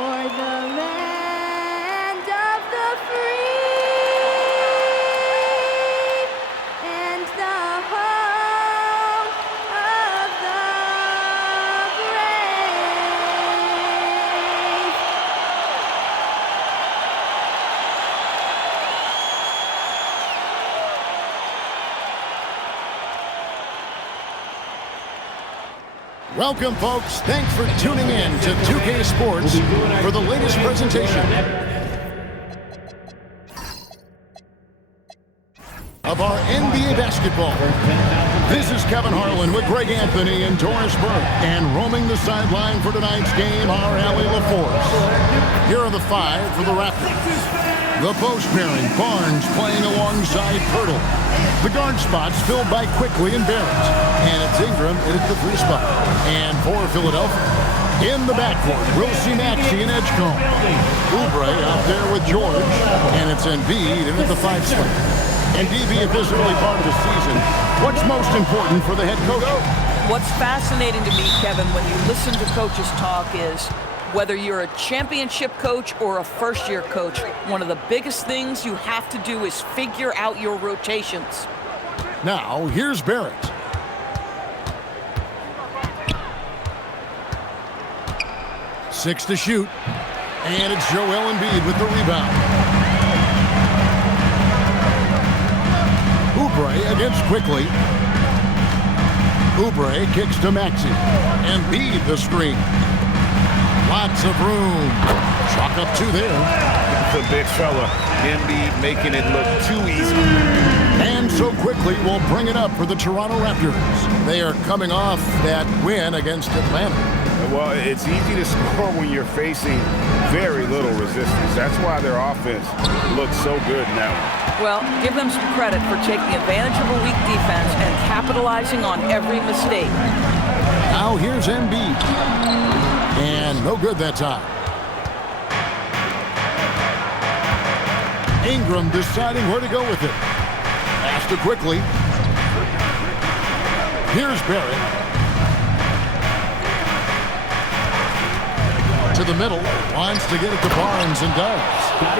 for the land of the free and the home of the brave. Welcome, folks. Thanks for tuning in to 2K Sports for the latest presentation of our NBA basketball. This is Kevin Harlan with Greg Anthony and Doris Burke. And roaming the sideline for tonight's game are Allie LaForce. Here are the five for the Raptors. The post pairing, Barnes playing alongside Pirtle. The guard spots filled by Quickly and Barrett. And it's Ingram in at the three spot. And for Philadelphia, in the backcourt, we'll see Maxey and Edgecombe. Oubre out there with George. And it's Embiid in at the five spot. And DB, at this early part of the season, what's most important for the head coach? What's fascinating to me, Kevin, when you listen to coaches talk is whether you're a championship coach or a first-year coach, one of the biggest things you have to do is figure out your rotations. Now, here's Barrett. Six to shoot. And it's Joel Embiid with the rebound. Oubre against Quickly. Oubre kicks to Maxey. Embiid the screen. Lots of room. Chalk up two there. The big fella. Embiid making it look too easy. And so Quickly will bring it up for the Toronto Raptors. They are coming off that win against Atlanta. Well, it's easy to score when you're facing very little resistance. That's why their offense looks so good now. Well, give them some credit for taking advantage of a weak defense and capitalizing on every mistake. Now here's Embiid. And no good that time. Ingram deciding where to go with it. Pass to Quickly. Here's Barrett. To the middle. Wants to get it to Barnes and does.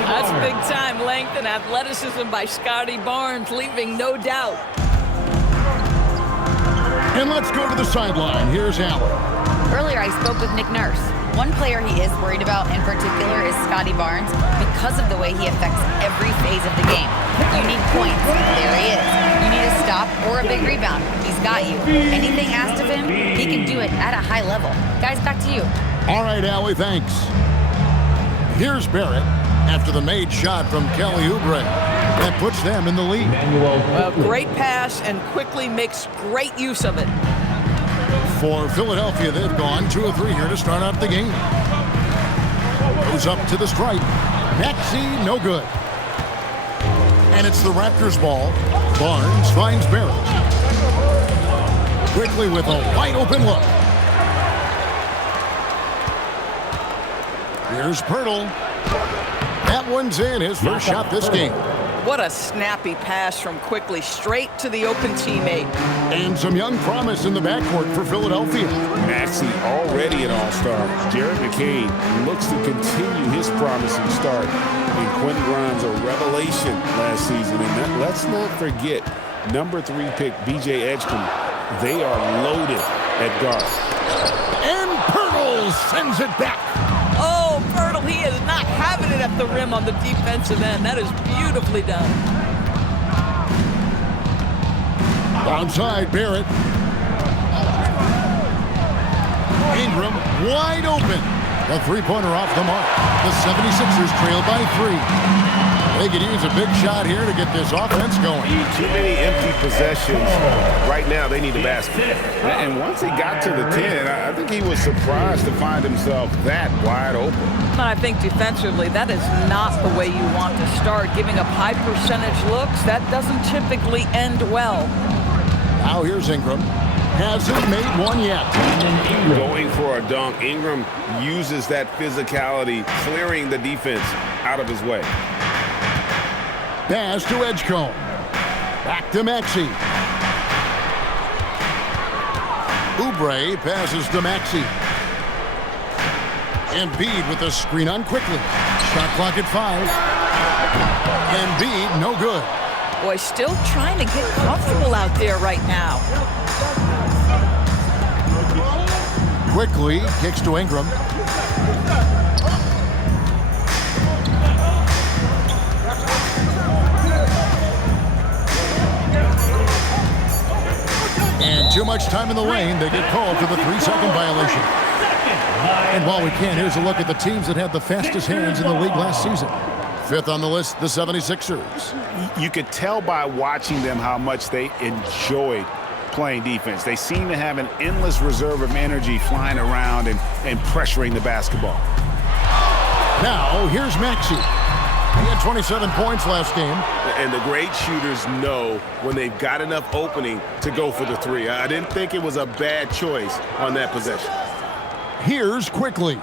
That's big-time length and athleticism by Scotty Barnes, leaving no doubt. And let's go to the sideline. Here's Allen. Earlier, I spoke with Nick Nurse. One player he is worried about in particular is Scotty Barnes because of the way he affects every phase of the game. You need points. There he is. You need a stop or a big rebound. He's got you. Anything asked of him, he can do it at a high level. Guys, back to you. All right, Allie, thanks. Here's Barrett after the made shot from Kelly Oubre. That puts them in the lead. A great pass and Quickly makes great use of it. For Philadelphia, they've gone 2 of 3 here to start out the game. Goes up to the stripe. Maxey, no good. And it's the Raptors ball. Barnes finds Barrett. Quickly with a wide open look. Here's Pirtle. That one's in, his first shot this game. What a snappy pass from Quickly straight to the open teammate. And some young promise in the backcourt for Philadelphia. Maxey already an all-star. Jared McCain looks to continue his promising start. And Quentin Grimes, a revelation last season. And let's not forget, number 3 pick B.J. Edgecombe. They are loaded at guard. And Pirtle sends it back. Oh, Pirtle, he is not having it at the rim on the defensive end. That is beautifully done. Onside, Barrett. Ingram wide open. The three-pointer off the mark. The 76ers trail by 3. They could use a big shot here to get this offense going. Too many empty possessions. Right now, they need a basket. And once he got to the 10, I think he was surprised to find himself that wide open. And I think defensively, that is not the way you want to start. Giving up high percentage looks, that doesn't typically end well. Now here's Ingram. Hasn't made one yet. Going for a dunk. Ingram uses that physicality, clearing the defense out of his way. Pass to Edgecombe. Back to Maxey. Oubre passes to Maxey. Embiid with the screen on quickly. Shot clock at 5. Embiid, no good. Boy, still trying to get comfortable out there right now. Quickly kicks to Ingram. And too much time in the lane. They get called for the 3-second violation. And while we can, here's a look at the teams that had the fastest hands in the league last season. 5th on the list, the 76ers. You could tell by watching them how much they enjoyed playing defense. They seem to have an endless reserve of energy flying around and pressuring the basketball. Now, here's Maxey. He had 27 points last game. And the great shooters know when they've got enough opening to go for the 3. I didn't think it was a bad choice on that possession. Here's Quickly.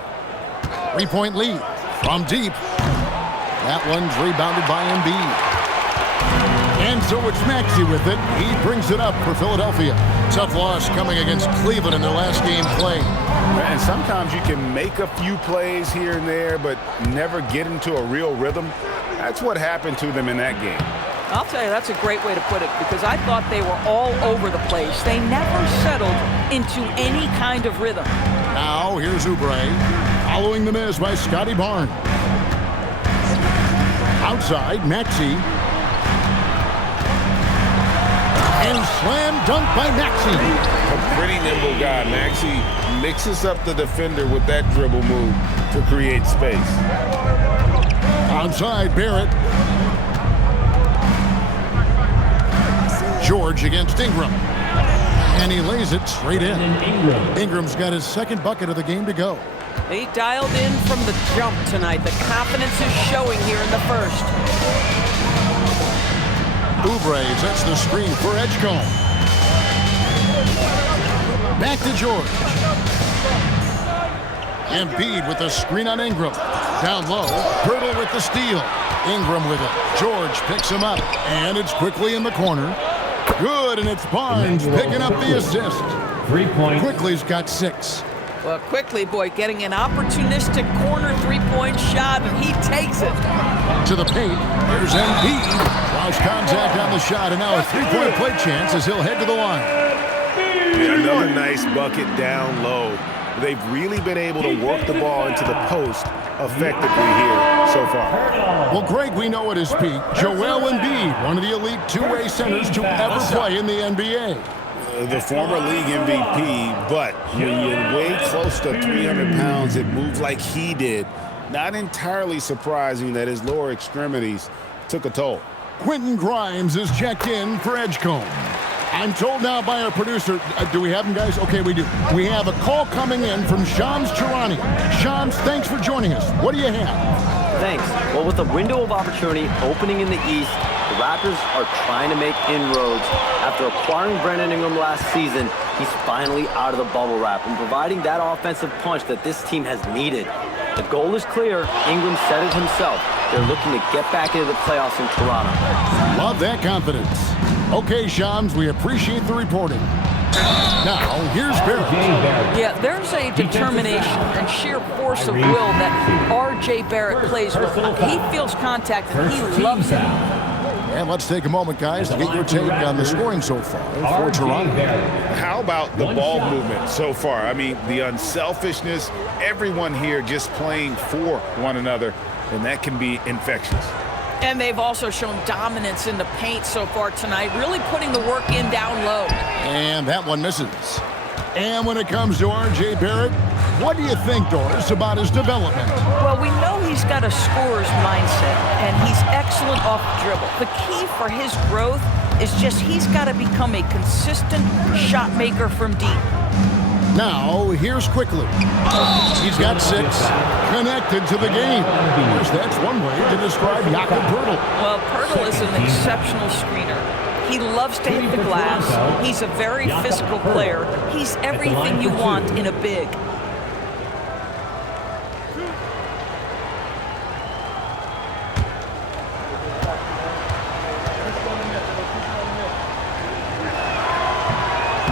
3-point lead from deep. That one's rebounded by Embiid. And so it's Maxey with it. He brings it up for Philadelphia. Tough loss coming against Cleveland in their last game play. And sometimes you can make a few plays here and there, but never get into a real rhythm. That's what happened to them in that game. I'll tell you, that's a great way to put it, because I thought they were all over the place. They never settled into any kind of rhythm. Now, here's Oubre, following the miss by Scotty Barnes. Outside, Maxey. And slam dunk by Maxey. A pretty nimble guy. Maxey mixes up the defender with that dribble move to create space. Outside, Barrett. George against Ingram. And he lays it straight in. Ingram's got his 2nd bucket of the game to go. They dialed in from the jump tonight. The confidence is showing here in the first. Oubre sets the screen for Edgecombe. Back to George. Embiid with the screen on Ingram. Down low, Pirtle with the steal. Ingram with it. George picks him up, and it's Quickly in the corner. Good, and it's Barnes picking up the assist. 3-point. Quickly's got 6. Well, Quickly, boy, getting an opportunistic corner 3-point shot, and he takes it. To the paint, there's Embiid. Lost contact on the shot, and now a 3-point play chance as he'll head to the line. And another nice bucket down low. They've really been able to work the ball into the post effectively here so far. Well, Greg, we know at his peak, Joel Embiid, one of the elite two-way centers to ever play in the NBA. The former league MVP, but when you weigh close to 300 pounds, it moves like he did. Not entirely surprising that his lower extremities took a toll. Quentin Grimes is checked in for Edgecombe. I'm told now by our producer, do we have him, guys? Okay, we do. We have a call coming in from Shams Charania. Shams, thanks for joining us. What do you have? Thanks. Well, with a window of opportunity opening in the East, the Raptors are trying to make inroads. After acquiring Brandon Ingram last season, he's finally out of the bubble wrap and providing that offensive punch that this team has needed. The goal is clear. Ingram said it himself. They're looking to get back into the playoffs in Toronto. Love that confidence. Okay, Shams, we appreciate the reporting. Now, here's Barrett. Yeah, there's a determination and sheer force of will that R.J. Barrett plays with. He feels contact, and he loves it. And let's take a moment, guys, to get your take on the scoring so far for Toronto. How about the ball movement so far? I mean, the unselfishness, everyone here just playing for one another, and that can be infectious. And they've also shown dominance in the paint so far tonight, really putting the work in down low. And that one misses. And when it comes to R.J. Barrett, what do you think, Doris, about his development? Well, we know he's got a scorer's mindset, and he's excellent off the dribble. The key for his growth is just he's got to become a consistent shot maker from deep. Now, here's Quickly. He's got 6, connected to the game. That's one way to describe Jakob Pirtle. Well, Pirtle is an exceptional screener. He loves to hit the glass. He's a very physical player. He's everything you want in a big.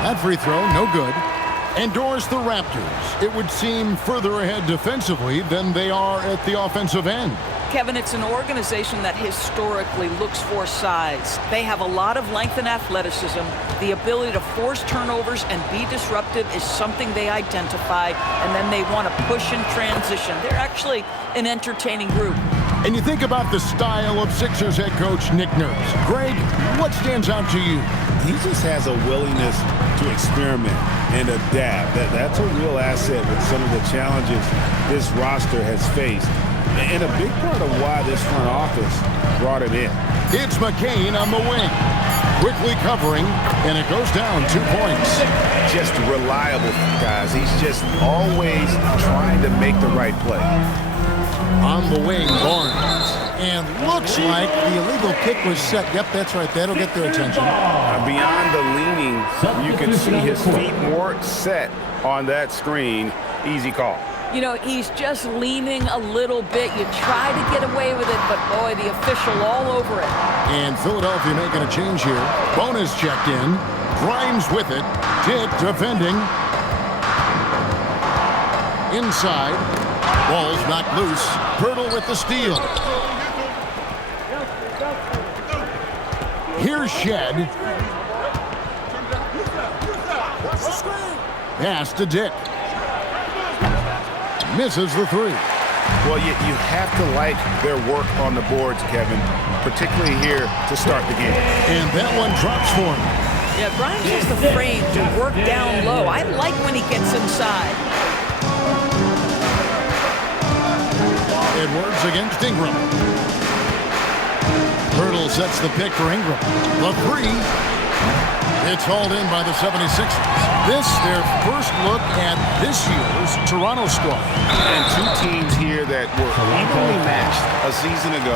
That free throw, no good. And Doris, the Raptors, it would seem further ahead defensively than they are at the offensive end. Kevin, it's an organization that historically looks for size. They have a lot of length and athleticism. The ability to force turnovers and be disruptive is something they identified, and then they want to push in transition. They're actually an entertaining group. And you think about the style of Sixers head coach Nick Nurse. Greg, what stands out to you? He just has a willingness to experiment and adapt. That's a real asset with some of the challenges this roster has faced. And a big part of why this front office brought him in. It's McCain on the wing. Quickly covering, and it goes down 2 points. Just reliable, guys. He's just always trying to make the right play. On the wing, Barnes. And looks like the illegal kick was set. Yep, that's right. That'll get their attention. Beyond the leaning, you can see his feet more set on that screen. Easy call. You know, he's just leaning a little bit. You try to get away with it, but boy, the official all over it. And Philadelphia making a change here. Bonus checked in. Grimes with it. Tick defending. Inside. Ball's knocked loose. Pirtle with the steal. Here's Shed. Pass to Dick. Misses the three. Well, you have to like their work on the boards, Kevin, particularly here to start the game. And that one drops for him. Yeah, Grimes has the frame to work down low. I like when he gets inside. Edwards against Ingram. Hurdle sets the pick for Ingram. The three. It's hauled in by the 76ers. This, their first look at this year's Toronto squad. And two teams here that were evenly matched a season ago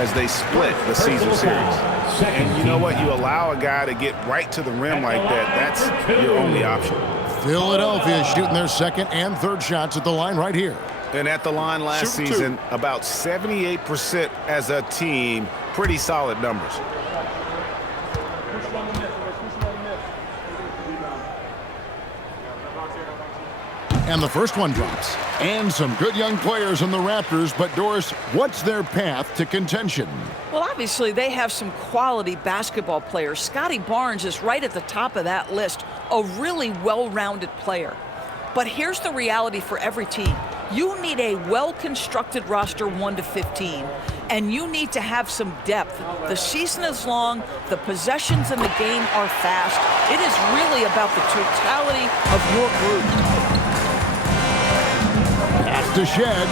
as they split the Caesar series. And you know what? You allow a guy to get right to the rim like that, that's your only option. Philadelphia shooting their second and third shots at the line right here. And at the line last season, about 78% as a team. Pretty solid numbers. And the first one drops. And some good young players in the Raptors, but Doris, what's their path to contention? Well, obviously, they have some quality basketball players. Scotty Barnes is right at the top of that list, a really well-rounded player. But here's the reality for every team. You need a well-constructed roster 1 to 15, and you need to have some depth. The season is long, the possessions in the game are fast. It is really about the totality of your group. Pass to Shed.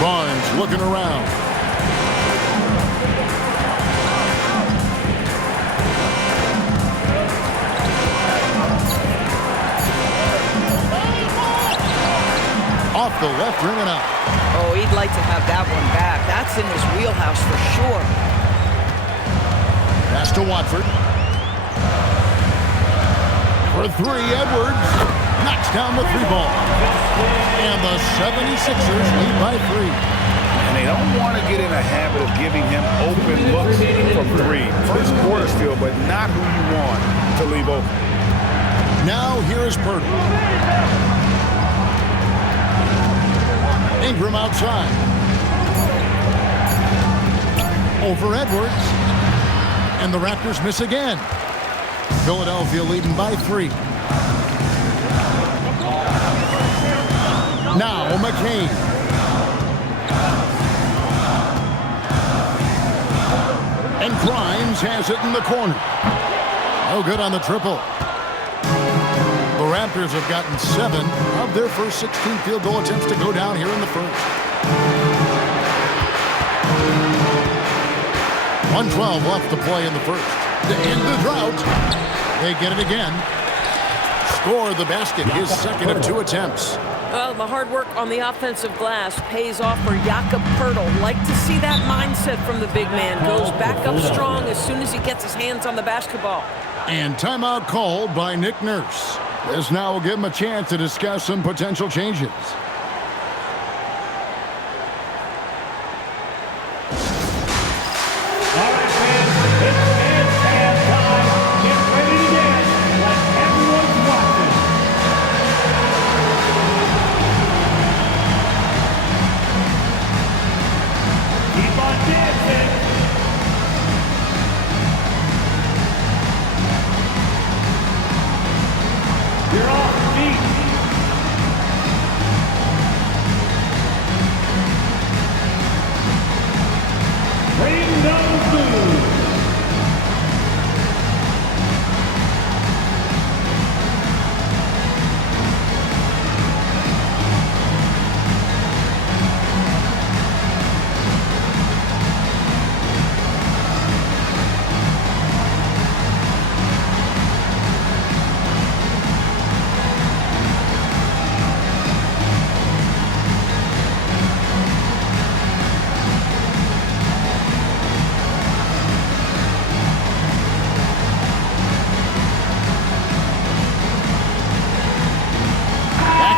Barnes looking around. Off the left ring and out. Oh, he'd like to have that one back. That's in his wheelhouse for sure. Pass to Watford. For three, Edwards knocks down the three ball. And the 76ers lead by 3. And they don't want to get in a habit of giving him open looks from 3. This quarter steal, but not who you want to leave open. Now here is Pirtle. Ingram outside. Over Edwards. And the Raptors miss again. Philadelphia leading by 3. Now McCain. And Grimes has it in the corner. No good on the triple. The Raptors have gotten 7 of their first 16 field goal attempts to go down here in the first. 1:12 left to play in the first. To end the drought, they get it again. Score the basket, his second of 2 attempts. Well, the hard work on the offensive glass pays off for Jakob Pirtle. Like to see that mindset from the big man. Goes back up strong as soon as he gets his hands on the basketball. And timeout called by Nick Nurse. This now will give him a chance to discuss some potential changes. All right, fans, it's halftime. Get ready to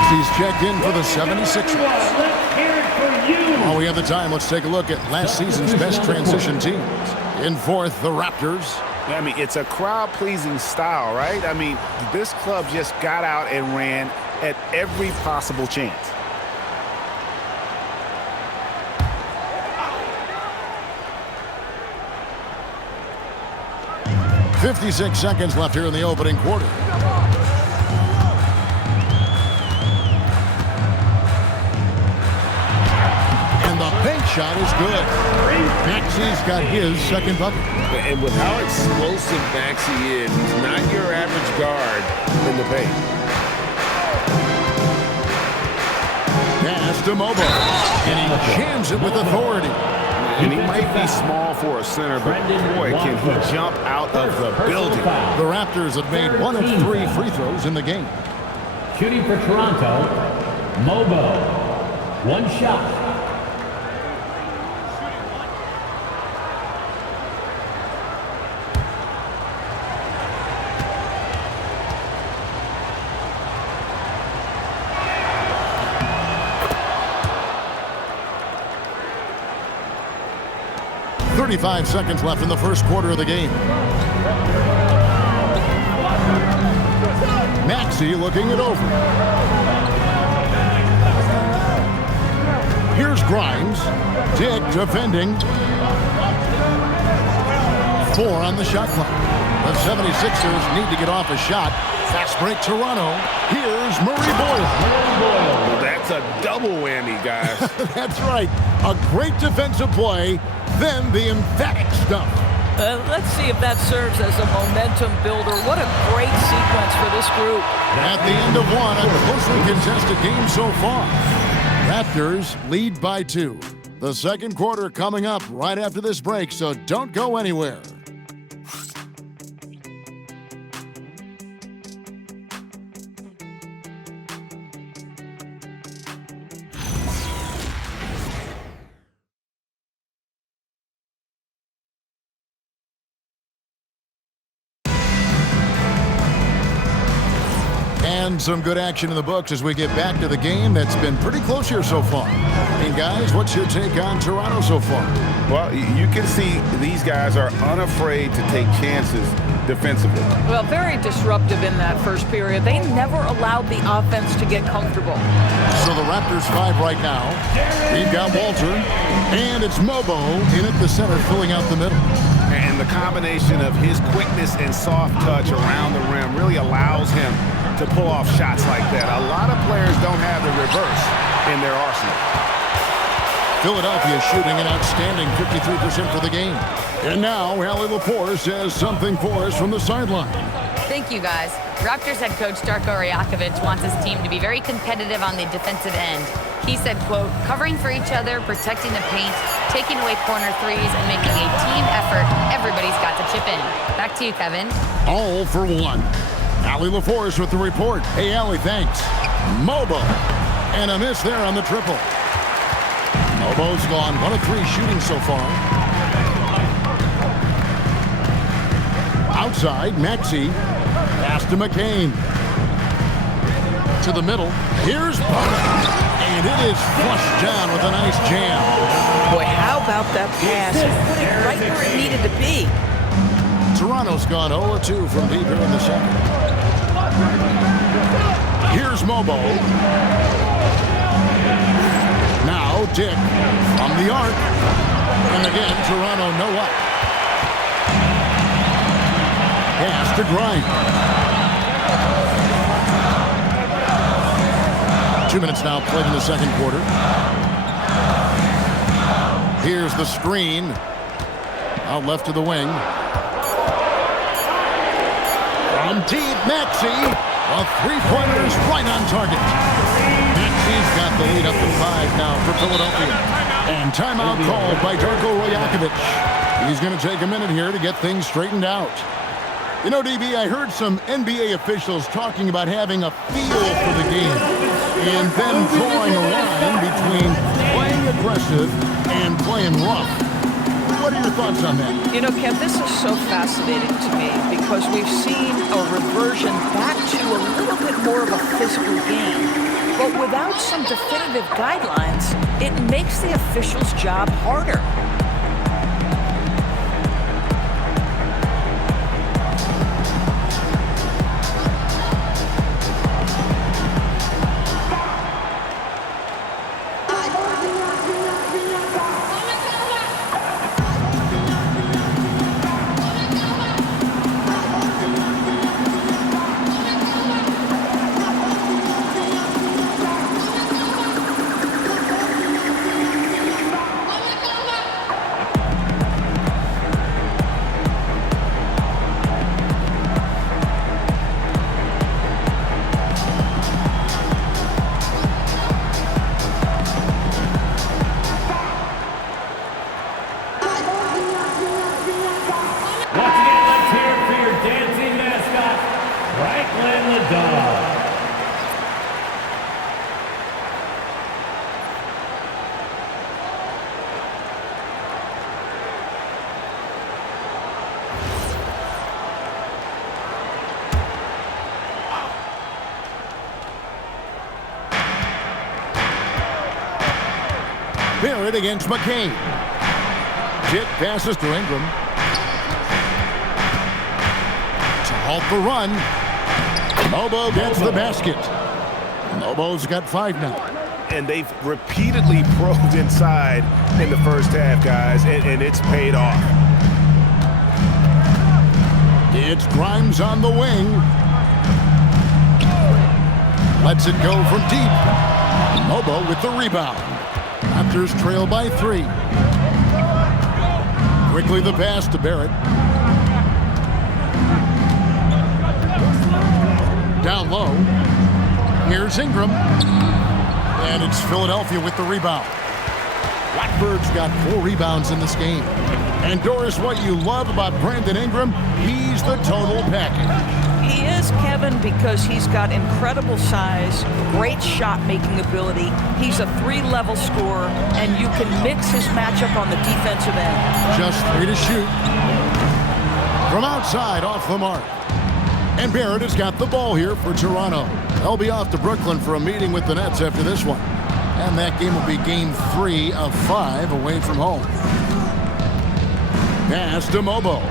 Maxey's checked in for the 76ers. While we have the time, let's take a look at last season's best transition teams. In fourth, the Raptors. I mean, it's a crowd-pleasing style, right? I mean, this club just got out and ran at every possible chance. .56 seconds left here in the opening quarter. And the bank shot is good. Maxey's got his second bucket. And with how explosive Maxey is, he's not your average guard in the paint. Pass to Mobo. And he jams it with authority. And he might be small for a center, but boy, can he jump out of the building. The Raptors have made 1 of 3 free throws in the game. Shooting for Toronto, Mobo. One shot. .35 seconds left in the first quarter of the game. Maxey looking it over. Here's Grimes. Dick defending. 4 on the shot clock. The 76ers need to get off a shot. Fast break Toronto. Here's Murray Boyle. Well, that's a double whammy, guys. That's right. A great defensive play. Then the emphatic stuff. Let's see if that serves as a momentum builder. What a great sequence for this group. At the end of one, a closely contested game so far. Raptors lead by 2. The second quarter coming up right after this break, so don't go anywhere. And some good action in the books as we get back to the game that's been pretty close here so far. And guys, what's your take on Toronto so far? Well, you can see these guys are unafraid to take chances defensively. Well, very disruptive in that first period. They never allowed the offense to get comfortable. So the Raptors 5 right now. We've got Walter, and it's Mobo in at the center, filling out the middle. And the combination of his quickness and soft touch around the rim really allows him to pull off shots like that. A lot of players don't have the reverse in their arsenal. Philadelphia shooting an outstanding 53% for the game. And now, Allie Laporte says something for us from the sideline. Thank you, guys. Raptors head coach Darko Rajakovic wants his team to be very competitive on the defensive end. He said, quote, covering for each other, protecting the paint, taking away corner threes, and making a team effort. Everybody's got to chip in. Back to you, Kevin. All for one. Allie LaForce with the report. Hey, Allie, thanks. Mobo. And a miss there on the triple. Mobo's gone 1 of 3 shooting so far. Outside, Maxey. Pass to McCain. To the middle. Here's Butler. And it is flushed down with a nice jam. Boy, how about that pass? Put it right where it needed to be. Toronto's gone 0-2 from deep here in the second. Here's Mobo. Now Dick from the arc. And again, Toronto no up. Pass to Grimes. 2 minutes now played in the second quarter. Here's the screen. Out left to the wing. From deep, Maxey. A three-pointer's right on target. Maxey's got the lead up to 5 now for Philadelphia. And timeout called by Darko Rajakovic. He's going to take a minute here to get things straightened out. You know, DB, I heard some NBA officials talking about having a feel for the game and then drawing a line between playing aggressive and playing rough. What are your thoughts on that? You know, Kev, this is so fascinating to me because we've seen a reversion back to a little bit more of a physical game. But without some definitive guidelines, it makes the officials' job harder. Barrett against McCain. Dick passes to Ingram. To halt the run. Mobo gets the basket. Mobo's got 5 now. And they've repeatedly probed inside in the first half, guys, and it's paid off. It's Grimes on the wing. Lets it go from deep. Mobo with the rebound. Raptors trail by 3. Quickly the pass to Barrett. Down low. Here's Ingram. And it's Philadelphia with the rebound. Blackbird's got 4 rebounds in this game. And Doris, what you love about Brandon Ingram, he's the total package. He is, Kevin, because he's got incredible size, great shot-making ability. He's a 3-level scorer, and you can mix his matchup on the defensive end. Just 3 to shoot. From outside, off the mark. And Barrett has got the ball here for Toronto. They'll be off to Brooklyn for a meeting with the Nets after this one. And that game will be game 3 of 5 away from home. Pass to Mobo.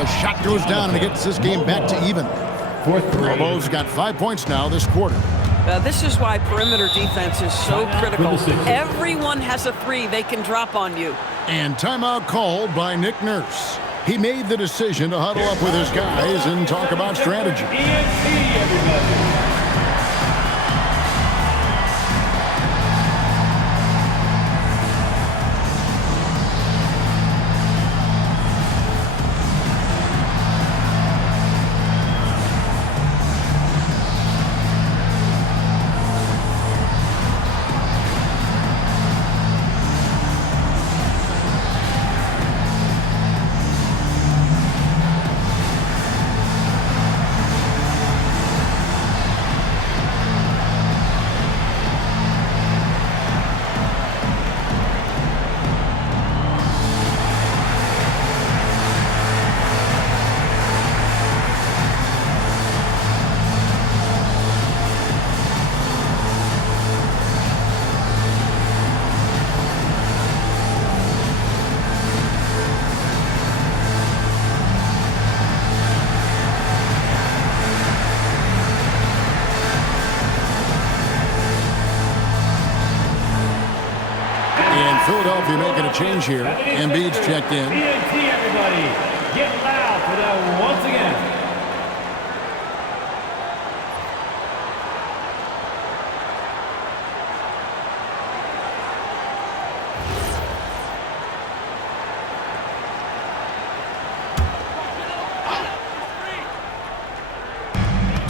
The shot goes down and it gets this game back to even. Mobo's got 5 points now this quarter. This is why perimeter defense is so critical. Everyone has a 3 they can drop on you. And timeout called by Nick Nurse. He made the decision to huddle up with his guys and talk about strategy. Philadelphia making a change here. Embiid's checked in. Everybody, get loud for that once again.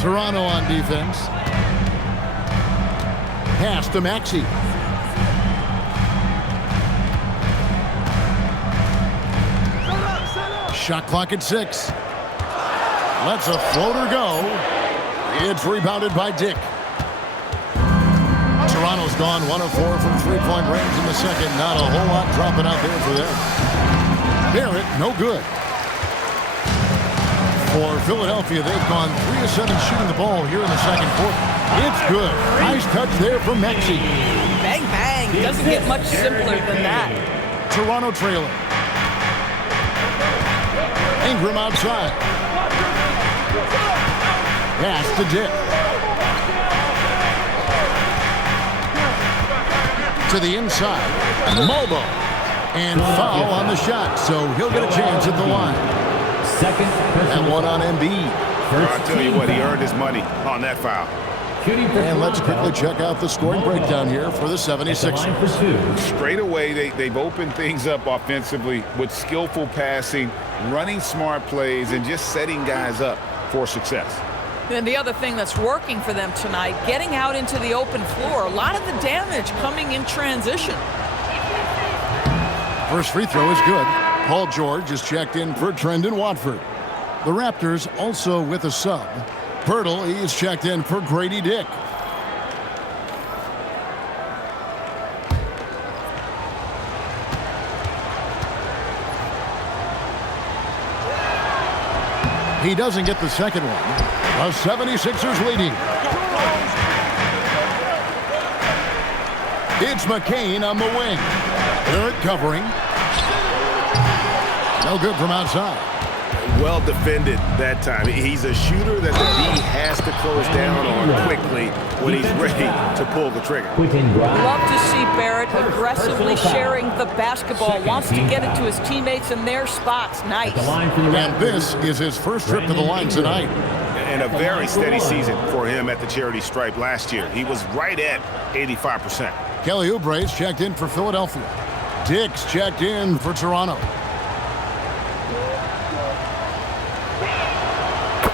Toronto on defense. Pass to Maxey. Shot clock at 6. Lets a floater go. It's rebounded by Dick. Toronto's gone 1 of 4 from three-point range in the second. Not a whole lot dropping out there for them. Barrett, no good. For Philadelphia, they've gone 3 of 7 shooting the ball here in the second quarter. It's good. Nice touch there from Maxey. Bang, bang. Doesn't get much simpler than that. Toronto trailing. Ingram outside. Pass to Dick. To the inside. Mobo. And foul on the shot, so he'll get a chance at the line. That one on Embiid. I'll tell you what, he earned his money on that foul. And let's quickly check out the scoring breakdown here for the 76ers. Straight away, they've opened things up offensively with skillful passing, running smart plays, and just setting guys up for success. And the other thing that's working for them tonight, getting out into the open floor. A lot of the damage coming in transition. First free throw is good. Paul George is checked in for Trendon Watford. The Raptors also with a sub. Pirtle, he is checked in for Grady Dick. He doesn't get the second one. The 76ers leading. It's McCain on the wing. Good covering. No good from outside. Well defended that time. He's a shooter that the D has to close down on quickly when he's ready to pull the trigger. Love to see Barrett aggressively sharing the basketball. Wants to get it to his teammates in their spots. Nice. And this is his first trip to the line tonight. And a very steady season for him at the charity stripe last year. He was right at 85%. Kelly Oubre's checked in for Philadelphia. Dick's checked in for Toronto.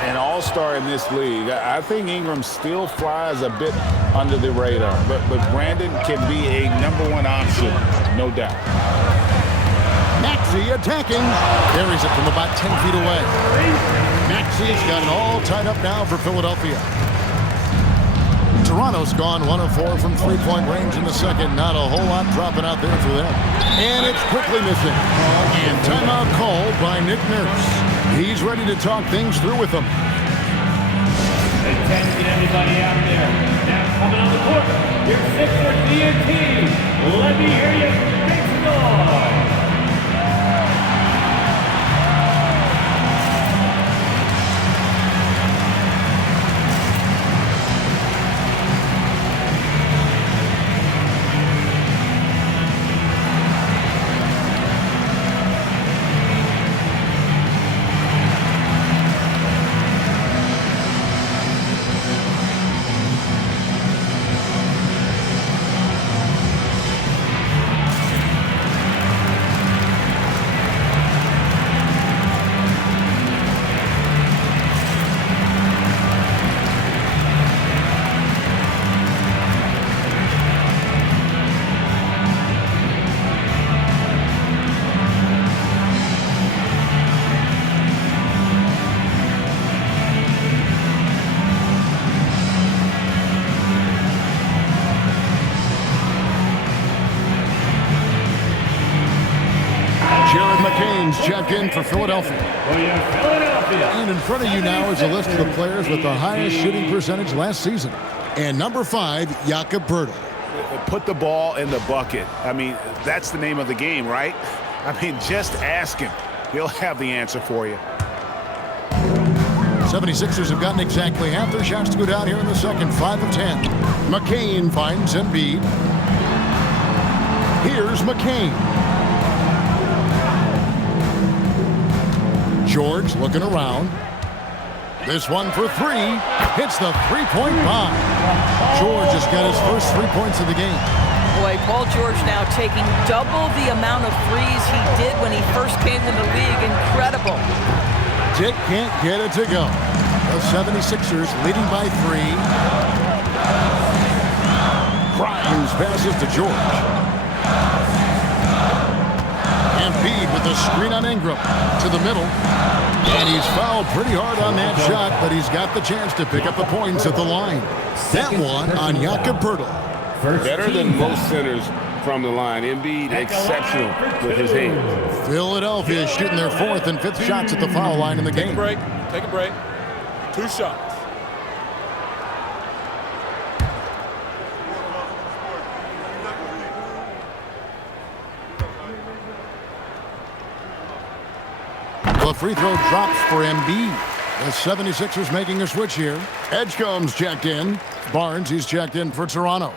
An all-star in this league. I think Ingram still flies a bit under the radar, but Brandon can be a #1 option, no doubt. Maxey attacking. Carries it from about 10 feet away. Maxey's got it all tied up now for Philadelphia. Toronto's gone 1 of 4 from three-point range in the second. Not a whole lot dropping out there for them. And it's quickly missing. And timeout called by Nick Nurse. He's ready to talk things through with them. Attention, everybody out there. Now coming on the court, your Sixers DNT. Let me hear you make some noise. Checked in for Philadelphia. And in front of you now is a list of the players with the highest shooting percentage last season. And number 5, Jakob Poeltl. Put the ball in the bucket. I mean, that's the name of the game, right? I mean, just ask him. He'll have the answer for you. 76ers have gotten exactly half their shots to go down here in the second, 5 of 10. McCain finds Embiid. Here's McCain. George looking around. This one for 3. Hits the three-point bomb. George has got his first 3 points of the game. Boy, Paul George now taking double the amount of threes he did when he first came in the league. Incredible. Dick can't get it to go. The 76ers leading by 3. Grimes passes to George. Embiid with the screen on Ingram to the middle. And he's fouled pretty hard on that shot, but he's got the chance to pick up the points at the line. That one on Jakob Poeltl. Better than most centers from the line. Embiid exceptional with his hands. Philadelphia is shooting their 4th and 5th shots at the foul line in the game. Take a break. 2 shots. The free throw drops for Embiid. The 76ers making a switch here. Edgecombe's checked in. Barnes, he's checked in for Toronto.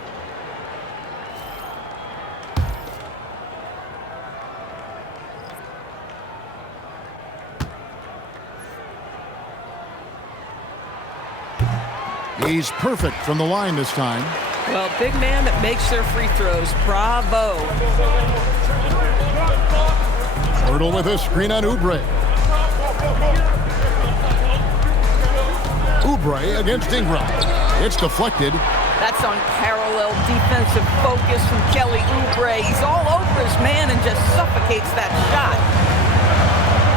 He's perfect from the line this time. Well, big man that makes their free throws. Bravo. Hurdle with a screen on Oubre. Oubre against Ingram. It's deflected. That's unparalleled defensive focus from Kelly Oubre. He's all over his man and just suffocates that shot.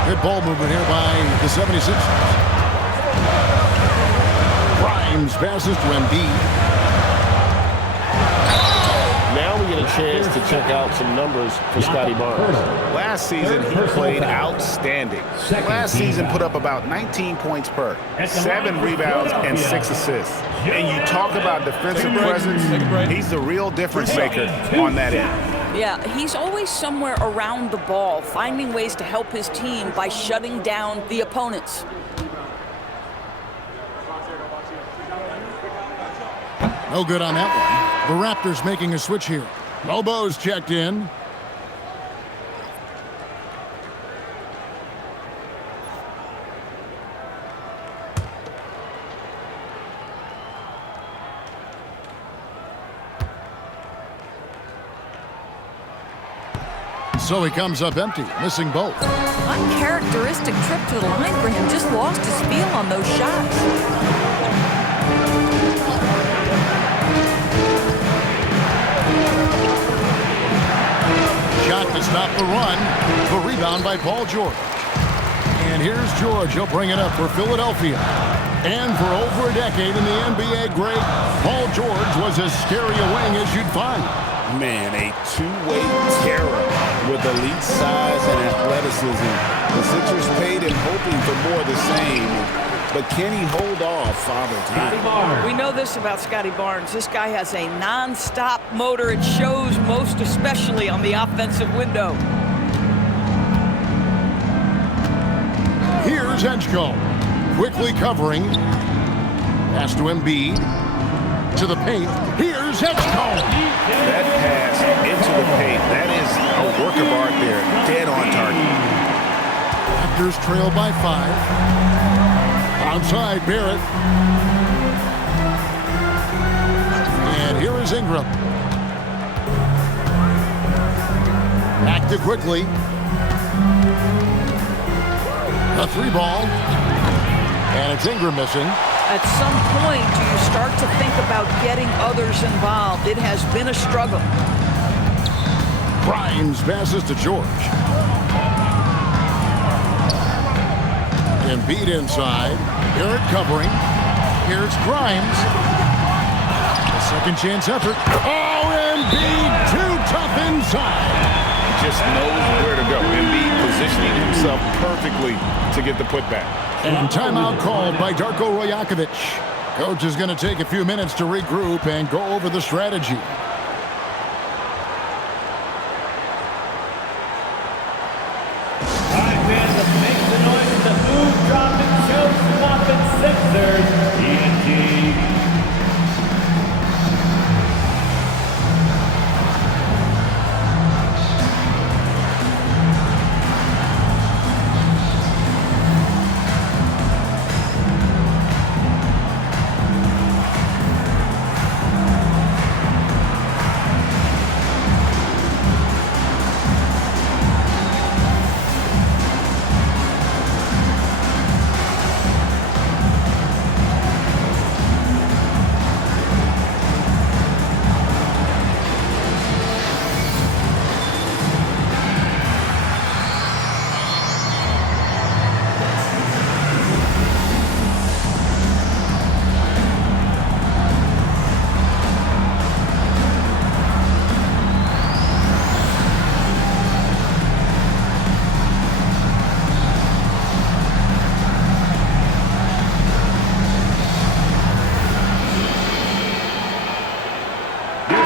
Good ball movement here by the 76ers. Grimes passes to Embiid. Now we get a chance to check out some numbers for Scotty Barnes. Last season, he played outstanding. Last season put up about 19 points per, 7 rebounds, and 6 assists. And you talk about defensive presence, he's the real difference maker on that end. Yeah, he's always somewhere around the ball, finding ways to help his team by shutting down the opponents. No good on that one. The Raptors making a switch here. Lobo's checked in. So he comes up empty, missing both. Uncharacteristic trip to the line for him. Just lost his feel on those shots. Shot to stop the run. The rebound by Paul George. And here's George. He'll bring it up for Philadelphia. And for over a decade in the NBA great, Paul George was as scary a wing as you'd find. Man, a two-way terror with elite size and athleticism. The Sixers paid him hoping for more of the same. But can he hold off Father Time? We know this about Scotty Barnes. This guy has a non-stop motor. It shows most especially on the offensive window. Here's Edgecombe. Quickly covering. Pass to Embiid. To the paint. Here's Edgecombe. That pass into the paint, that is a work of art there. Dead on target. Raptors trail by 5. Outside Barrett. And here is Ingram. Back to quickly. A 3-ball. And it's Ingram missing. At some point, do you start to think about getting others involved? It has been a struggle. Grimes passes to George. Embiid inside. Barrett covering. Here's Grimes. A second chance effort. Oh, Embiid too tough inside. He just knows where to go. Embiid positioning himself perfectly to get the putback. And timeout called by Darko Rajakovic. Coach is going to take a few minutes to regroup and go over the strategy.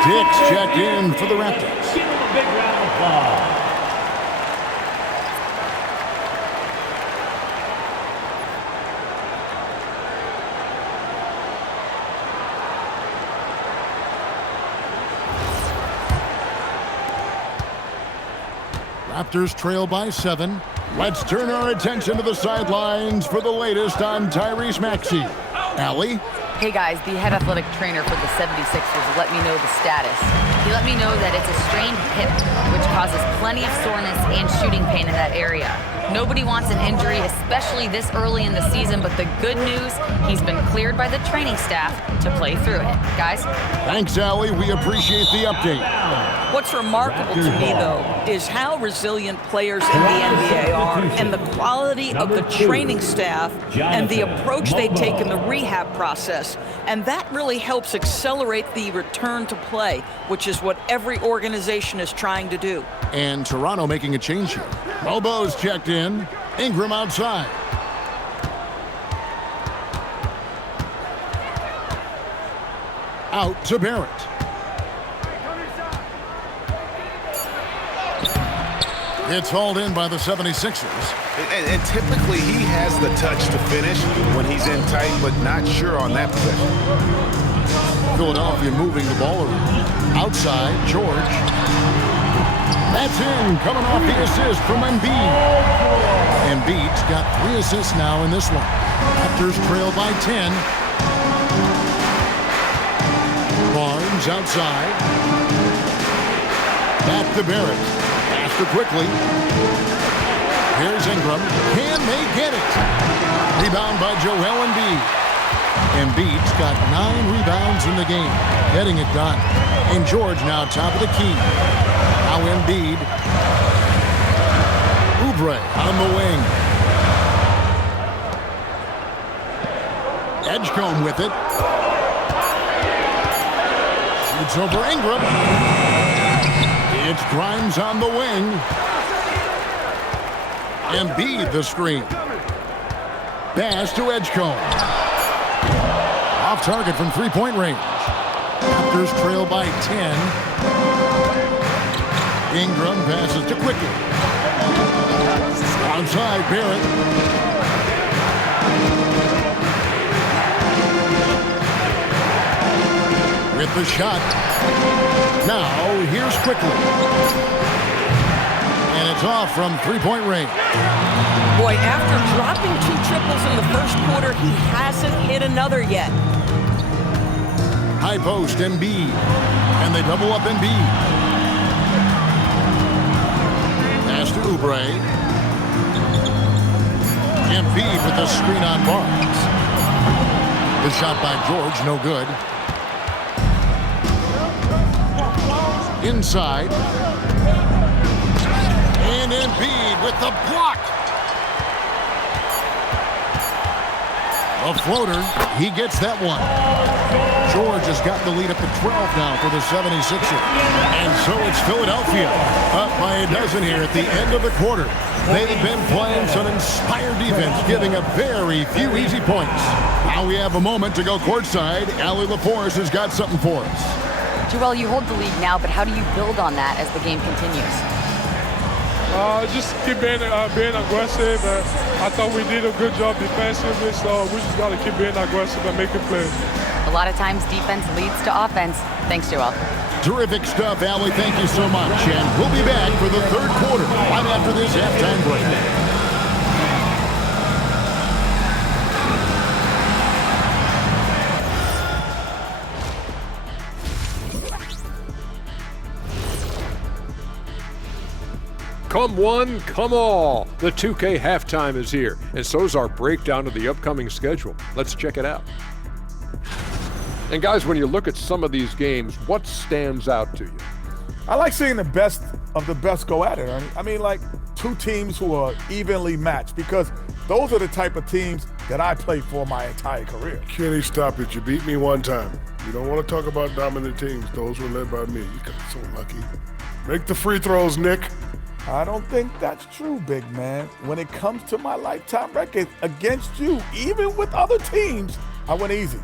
Dick's checked in for the Raptors. Give him a big round of applause. Raptors trail by 7. Let's turn our attention to the sidelines for the latest on Tyrese Maxey. Allie? Hey guys, the head athletic trainer for the 76ers let me know the status. He let me know that it's a strained hip, which causes plenty of soreness and shooting pain in that area. Nobody wants an injury, especially this early in the season, but the good news, he's been cleared by the training staff to play through it. Guys? Thanks, Allie. We appreciate the update. What's remarkable to me, though, is how resilient players in the NBA are and the quality of the training staff and the approach they take in the rehab process. And that really helps accelerate the return to play, which is what every organization is trying to do. And Toronto making a change here. Bobo's checked in. Ingram outside. Out to Barrett. It's hauled in by the 76ers. And typically he has the touch to finish when he's in tight, but not sure on that possession. Philadelphia moving the ball around. Outside, George. That's in, coming off the assist from Embiid. Embiid's got 3 assists now in this one. Raptors trail by 10. Barnes outside. Back to Barrett. Faster quickly. Here's Ingram. Can they get it? Rebound by Joel Embiid. Embiid's got 9 rebounds in the game. Getting it done. And George now top of the key. Now Embiid. Oubre on the wing. Edgecombe with it. Shoots over Ingram. It's Grimes on the wing. Embiid the screen. Pass to Edgecombe. Off target from three-point range. Raptors trail by 10. Ingram passes to Quickly. Outside, Barrett. With the shot. Now, here's Quickly. And it's off from three-point range. Boy, after dropping 2 triples in the first quarter, he hasn't hit another yet. High post, Embiid. And they double up Embiid. Pass to Oubre. Embiid with the screen on Barnes. The shot by George, no good. Inside. And Embiid with the block. A floater. He gets that one. George has got the lead up to 12 now for the 76ers. And so it's Philadelphia up by a dozen here at the end of the quarter. They've been playing some inspired defense, giving up very few easy points. Now we have a moment to go courtside. Allie LaForce has got something for us. Joel, you hold the lead now, but how do you build on that as the game continues? Just keep being aggressive. I thought we did a good job defensively, so we just got to keep being aggressive and making plays. A lot of times defense leads to offense. Thanks, Joel. Terrific stuff, Allie. Thank you so much. And we'll be back for the third quarter right after this halftime break. Come one, come all. The 2K halftime is here, and so's our breakdown of the upcoming schedule. Let's check it out. And guys, when you look at some of these games, what stands out to you? I like seeing the best of the best go at it, Ernie. I mean, like 2 teams who are evenly matched, because those are the type of teams that I played for my entire career. Kenny, stop it. You beat me one time. You don't want to talk about dominant teams. Those were led by me. You got so lucky. Make the free throws, Nick. I don't think that's true, big man. When it comes to my lifetime record against you, even with other teams, I went easy.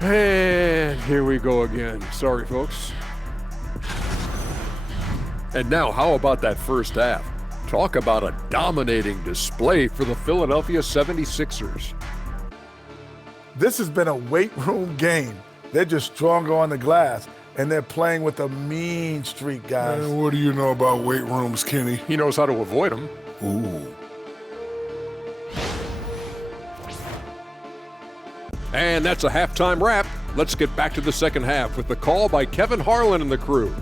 And here we go again. Sorry, folks. And now, how about that first half? Talk about a dominating display for the Philadelphia 76ers. This has been a weight room game. They're just stronger on the glass. and they're playing with a mean streak, guys. Man, what do you know about weight rooms, Kenny? He knows how to avoid them. Ooh. And that's a halftime wrap. Let's get back to the second half with the call by Kevin Harlan and the crew.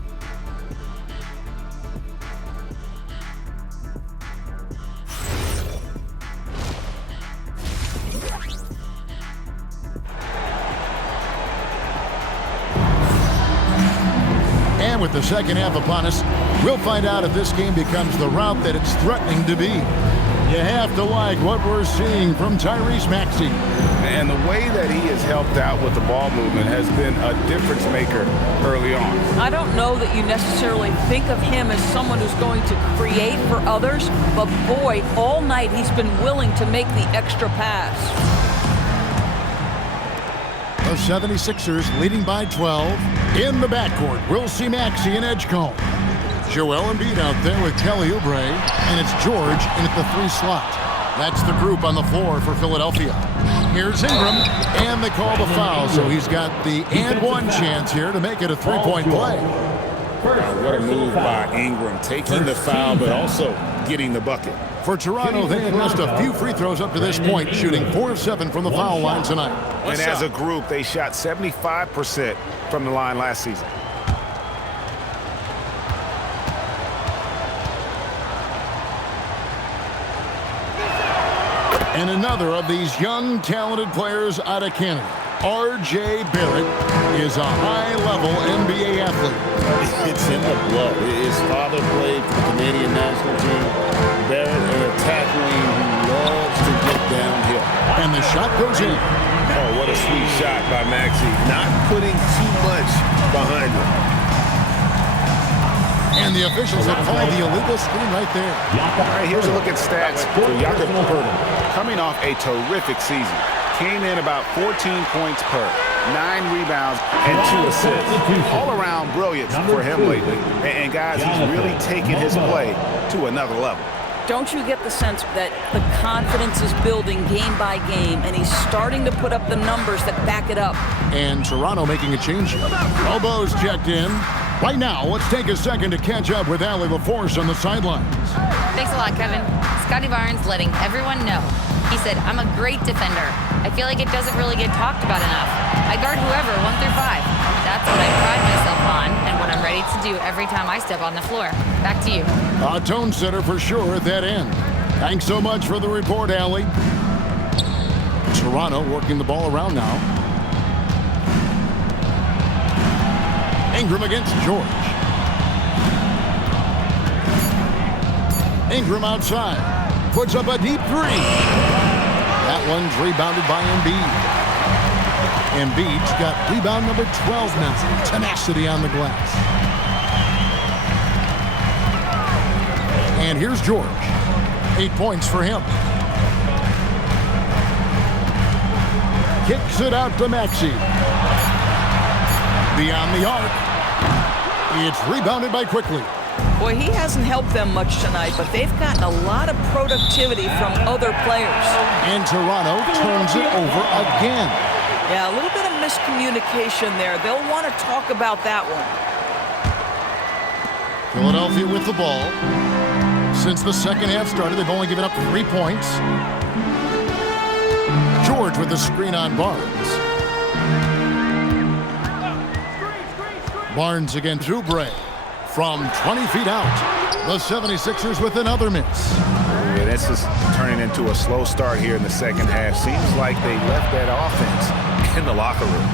And with the second half upon us, we'll find out if this game becomes the route that it's threatening to be. You have to like what we're seeing from Tyrese Maxey. And the way that he has helped out with the ball movement has been a difference maker early on. I don't know that you necessarily think of him as someone who's going to create for others, but boy, all night he's been willing to make the extra pass. The 76ers leading by 12. In the backcourt, we'll see Maxey and Edgecombe. Joel Embiid out there with Kelly Oubre, and it's George in at the 3 slot. That's the group on the floor for Philadelphia. Here's Ingram, and they call the foul, so he's got the and one chance here to make it a 3-point play. What a move by Ingram, taking the foul, but also getting the bucket. For Toronto, they had missed a few free throws up to this point, shooting 4 of 7 from the foul line tonight. And as a group, they shot 75% from the line last season. And another of these young, talented players out of Canada, R.J. Barrett, is a high-level NBA athlete. It's in the blood. His father played for the Canadian national team. Barrett, an attack wing who loves to get downhill. And the shot goes in. Oh, what a sweet shot by Maxey. Not putting too much behind him. And the officials have called the illegal screen right there. All right, here's a look at stats for Jakob Poeltl. Coming off a terrific season. Came in about 14 points per, 9 rebounds, and 2 assists. All around brilliance for him lately. And guys, he's really taken his play to another level. Don't you get the sense that the confidence is building game by game, and he's starting to put up the numbers that back it up? And Toronto making a change here. Elbows checked in. Right now, let's take a second to catch up with Allie LaForce on the sidelines. Thanks a lot, Kevin. Scotty Barnes letting everyone know. He said, I'm a great defender. I feel like it doesn't really get talked about enough. I guard whoever, 1 through 5. That's what I pride myself on and what I'm ready to do every time I step on the floor. Back to you. A tone setter for sure at that end. Thanks so much for the report, Allie. Toronto working the ball around now. Ingram against George. Ingram outside. Puts up a deep 3. That one's rebounded by Embiid. Embiid's got rebound number 12 now. Tenacity on the glass. And here's George. 8 points for him. Kicks it out to Maxey. Beyond the arc. It's rebounded by Quickly. Boy, he hasn't helped them much tonight, but they've gotten a lot of productivity from other players. And Toronto turns it over again. Yeah, a little bit of miscommunication there. They'll want to talk about that one. Philadelphia with the ball. Since the second half started, they've only given up 3 points. George with the screen on Barnes. Barnes against Oubre. From 20 feet out, the 76ers with another miss. Yeah, this is turning into a slow start here in the second half. Seems like they left that offense in the locker room.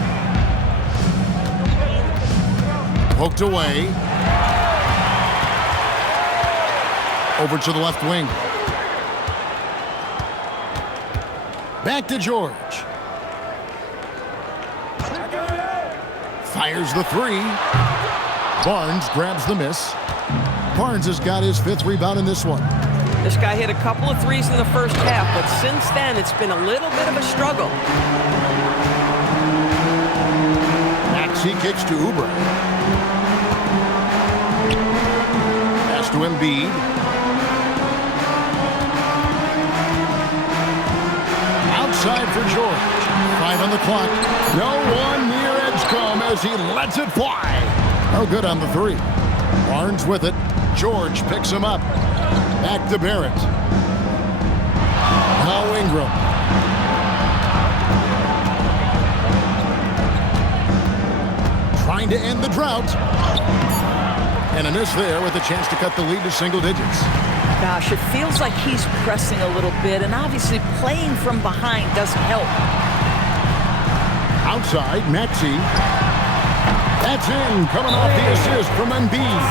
Poked away. Over to the left wing. Back to George. Fires the 3. Barnes grabs the miss. Barnes has got his 5th rebound in this one. This guy hit a couple of threes in the first half, but since then it's been a little bit of a struggle. Maxey kicks to Oubre. Pass to Embiid. Outside for George. 5 on the clock. No one near Edgecombe as he lets it fly. No good on the three. Barnes with it. George picks him up. Back to Barrett. Now Ingram. Trying to end the drought. And a miss there with a chance to cut the lead to single digits. Gosh, it feels like he's pressing a little bit, and obviously playing from behind doesn't help. Outside, Maxey. That's in, coming off the assist from Embiid.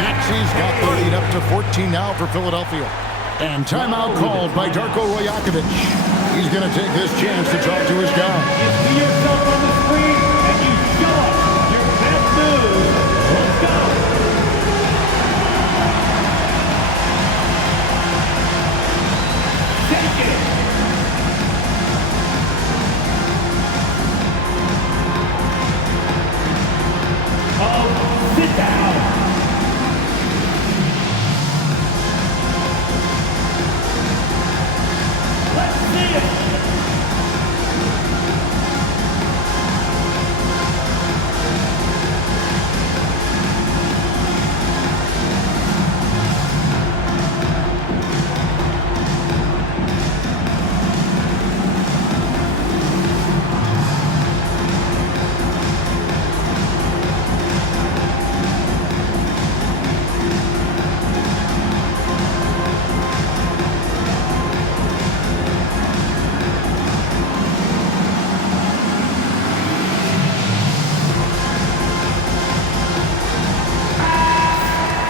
Maxey's got the lead up to 14 now for Philadelphia. And timeout called by Darko Rajakovic. He's going to take this chance to talk to his guy. You see yourself on the screen, and you show us your best move. Let's go. Take it. Oh, sit down. Let's see it.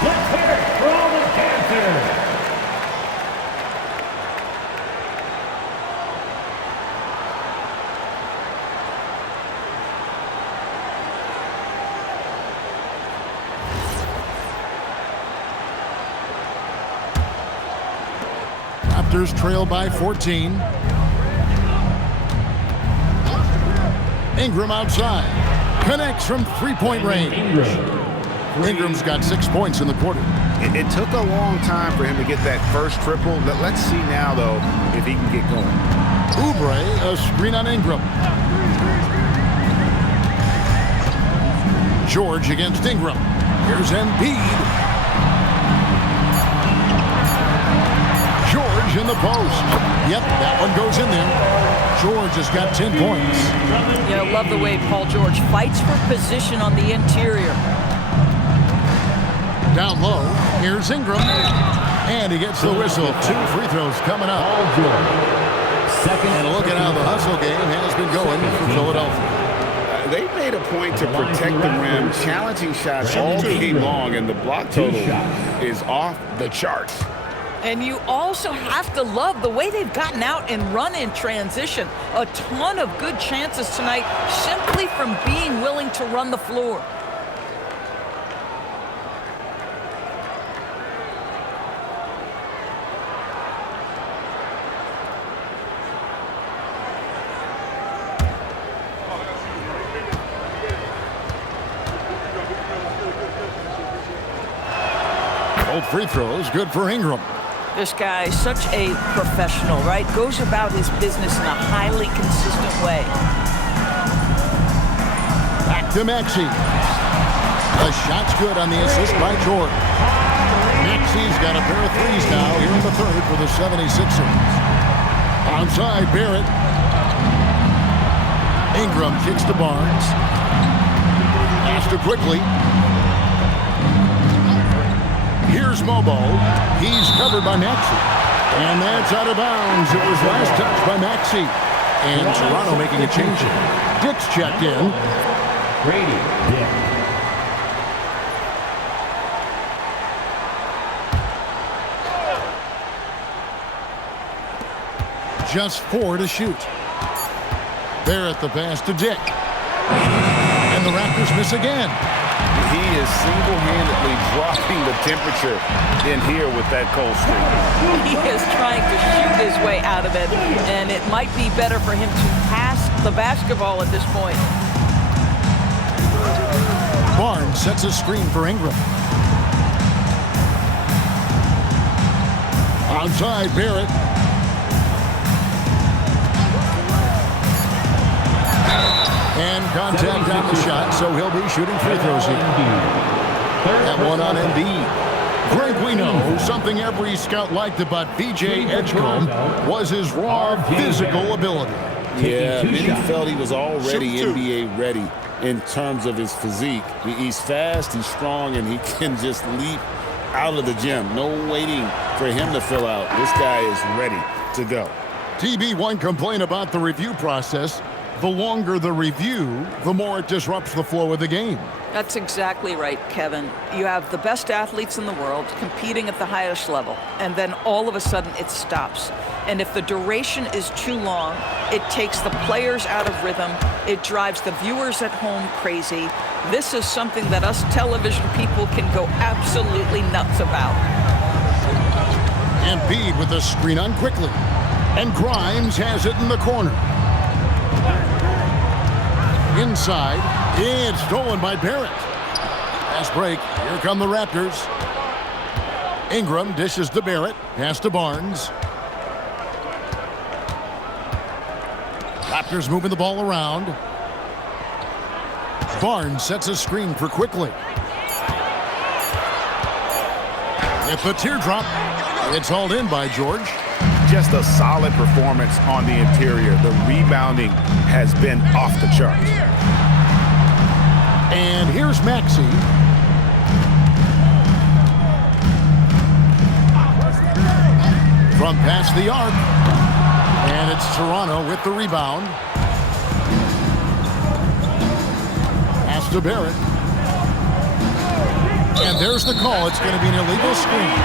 Let's hear it for all the dancers. Raptors trail by 14. Ingram outside. Connects from three-point range. Ingram's got 6 points in the quarter. It took a long time for him to get that first triple. Let's see now, though, if he can get going. Oubre, a screen on Ingram. George against Ingram. Here's Embiid. George in the post. Yep, that one goes in there. George has got 10 points. You know, love the way Paul George fights for position on the interior. Down low, here's Ingram. And he gets the whistle. 2 free throws coming up. And look at how the hustle game has been going for Philadelphia. They made a point to protect the rim, challenging shots all game long, and the block total is off the charts. And you also have to love the way they've gotten out and run in transition. A ton of good chances tonight simply from being willing to run the floor. Both free throws, good for Ingram. This guy is such a professional, right? Goes about his business in a highly consistent way. Back to Maxey. The shot's good on the assist by George. Maxey's got a pair of threes now here in the third for the 76ers. Onside, Barrett. Ingram kicks to Barnes. Pass to quickly. Here's Mobo. He's covered by Maxey. And that's out of bounds. It was last touch by Maxey. And Toronto making a change. Dick's checked in. Brady, Dick. Just 4 to shoot. Barrett the pass to Dick. And the Raptors miss again. He is single-handedly dropping the temperature in here with that cold streak. He is trying to shoot his way out of it, and it might be better for him to pass the basketball at this point. Barnes sets a screen for Ingram. Outside, Barrett. And contact on the shot, so he'll be shooting free throws here. That one on Embiid. Greg, we know something every scout liked about B.J. Edgecombe was his raw physical ability. Yeah, many felt he was already NBA ready in terms of his physique. He's fast, he's strong, and he can just leap out of the gym. No waiting for him to fill out. This guy is ready to go. TB, one complaint about the review process: the longer the review, the more it disrupts the flow of the game. That's exactly right, Kevin. You have the best athletes in the world competing at the highest level, and then all of a sudden it stops. And if the duration is too long, it takes the players out of rhythm. It drives the viewers at home crazy. This is something that us television people can go absolutely nuts about. Embiid with the screen on quickly. And Grimes has it in the corner. Inside, it's stolen by Barrett. Fast break, here come the Raptors. Ingram dishes to Barrett, pass to Barnes. Raptors moving the ball around. Barnes sets a screen for Quickly. With the teardrop, it's hauled in by George. Just a solid performance on the interior. The rebounding has been off the charts. And here's Maxey. From past the arc. And it's Toronto with the rebound. Pass to Barrett. And there's the call. It's going to be an illegal screen.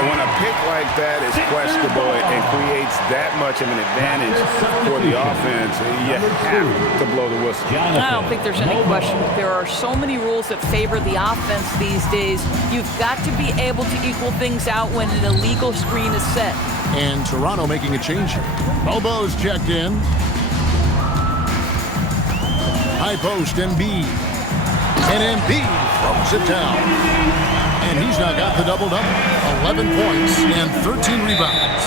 When a pick like that is questionable and creates that much of an advantage for the offense, you have to blow the whistle. I don't think there's any question. There are so many rules that favor the offense these days. You've got to be able to equal things out when an illegal screen is set. And Toronto making a change here. Bobo's checked in. High post, Embiid. And Embiid throws it down. And he's now got the double-double. 11 points and 13 rebounds.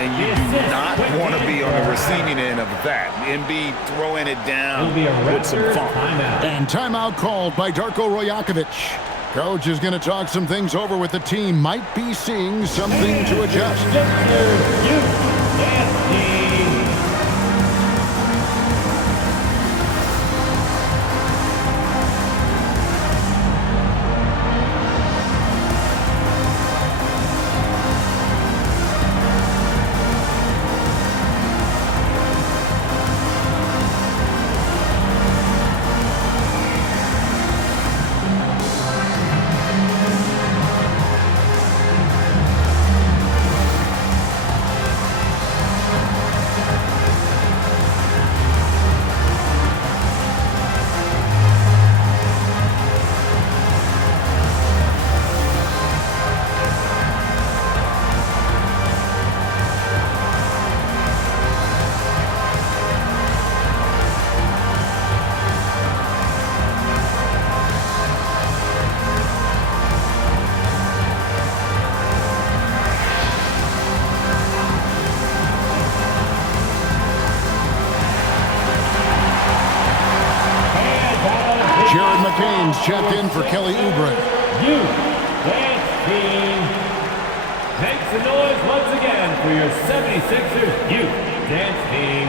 And you do not want to be on the receiving end of that. Embiid throwing it down with some funk. And timeout called by Darko Rojakovic. Coach is going to talk some things over with the team. Might be seeing something to adjust. Checked in for Kelly Oubre. Youth Dance Team. Make some noise once again for your 76ers Youth Dance Team.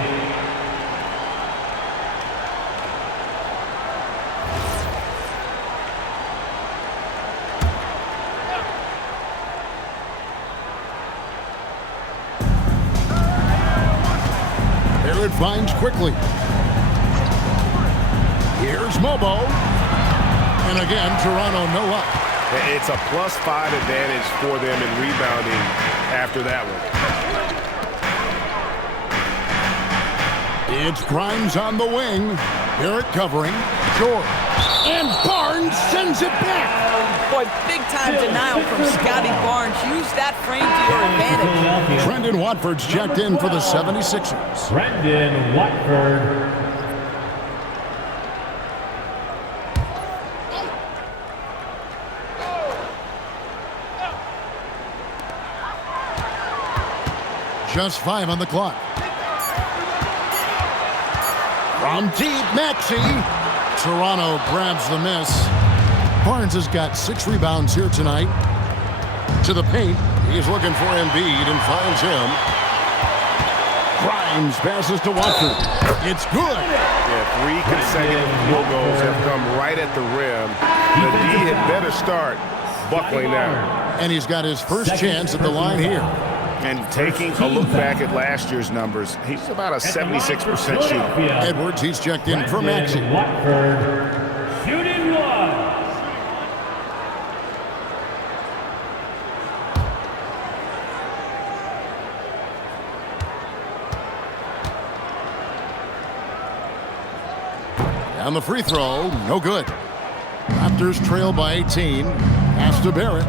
There it finds Quickly. Here's Mobo. And again, Toronto no up. It's a +5 advantage for them in rebounding after that one. It's Grimes on the wing. Barrett covering. George. And Barnes sends it back. Boy, big-time denial from Scotty Barnes. Use that frame to your advantage. Brendan Watford's checked in for the 76ers. Brendan Watford. Just 5 on the clock. From deep, Maxey. Toronto grabs the miss. Barnes has got 6 rebounds here tonight. To the paint. He's looking for Embiid and finds him. Grimes passes to Watford. It's good. Yeah, 3 consecutive field goals have come right at the rim. The D had better start buckling now. And he's got his first chance at the line here. And taking a look back at last year's numbers, he's about a 76% shooter. Edwards, he's checked in for Maxey. Watford, shooting 1. On the free throw, no good. Raptors trail by 18. Pass to Barrett.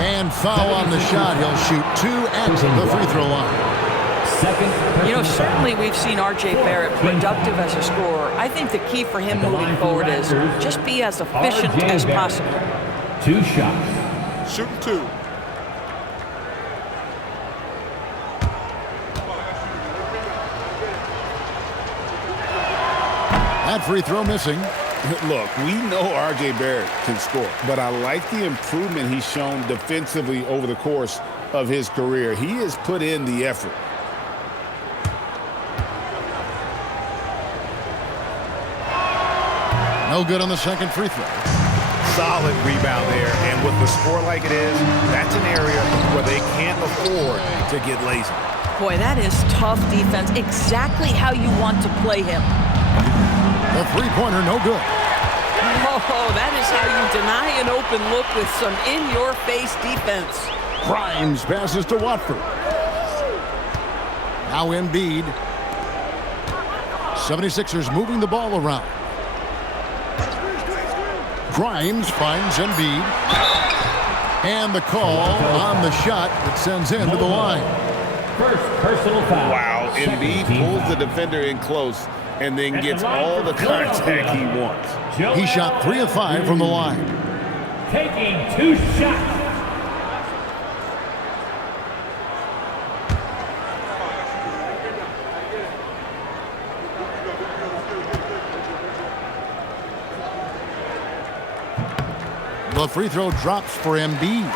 And foul on the shot. He'll shoot 2 at the free throw line. You know, certainly we've seen R.J. Barrett productive as a scorer. I think the key for him moving forward is just be as efficient as possible. 2 shots. Shooting 2. That free throw missing. Look, we know R.J. Barrett can score, but I like the improvement he's shown defensively over the course of his career. He has put in the effort. No good on the second free throw. Solid rebound there, and with the score like it is, that's an area where they can't afford to get lazy. Boy, that is tough defense. Exactly how you want to play him. The three-pointer, no good. Oh, that is how you deny an open look with some in-your-face defense. Grimes passes to Watford. Now Embiid. 76ers moving the ball around. Grimes finds Embiid. And the call on the shot that sends him to the line. First personal foul. Wow, Embiid pulls the defender in close and then gets all the contact he wants. He shot 3 of 5 from the line. Taking 2 shots. The free throw drops for Embiid.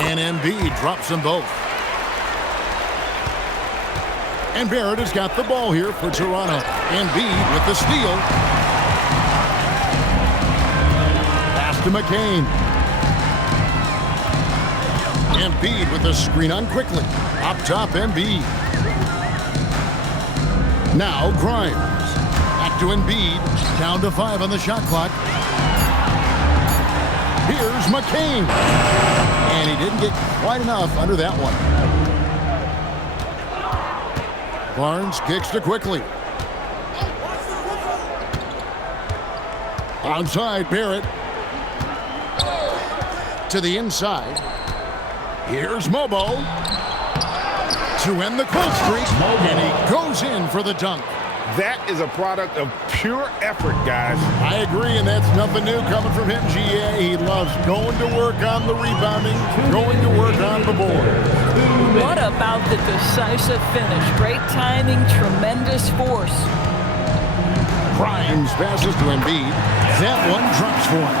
And Embiid drops them both. And Barrett has got the ball here for Toronto. Embiid with the steal. Pass to McCain. Embiid with the screen on quickly. Up top, Embiid. Now Grimes. Back to Embiid. Down to 5 on the shot clock. Here's McCain. And he didn't get quite enough under that one. Barnes kicks to quickly. Onside, Barrett. To the inside. Here's Mobo. To end the cold streak. And he goes in for the dunk. That is a product of pure effort, guys. I agree, and that's nothing new coming from him, GA. He loves going to work on the rebounding, going to work on the board. What about the decisive finish? Great timing, tremendous force. Grimes passes to Embiid. That one drops for him.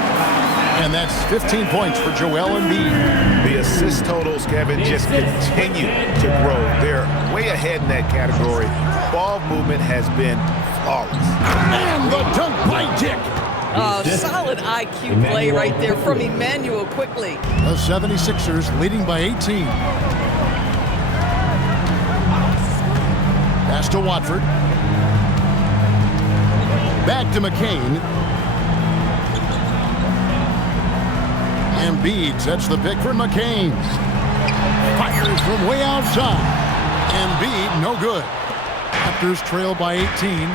And that's 15 points for Joel Embiid. The assist totals, Kevin, just continue to grow. They're way ahead in that category. Ball movement has been flawless. And the dunk by Dick. Solid IQ play right there from Emmanuel quickly. The 76ers leading by 18. Pass to Watford. Back to McCain. Embiid sets the pick for McCain. Fires from way outside. Embiid, no good. Raptors trail by 18.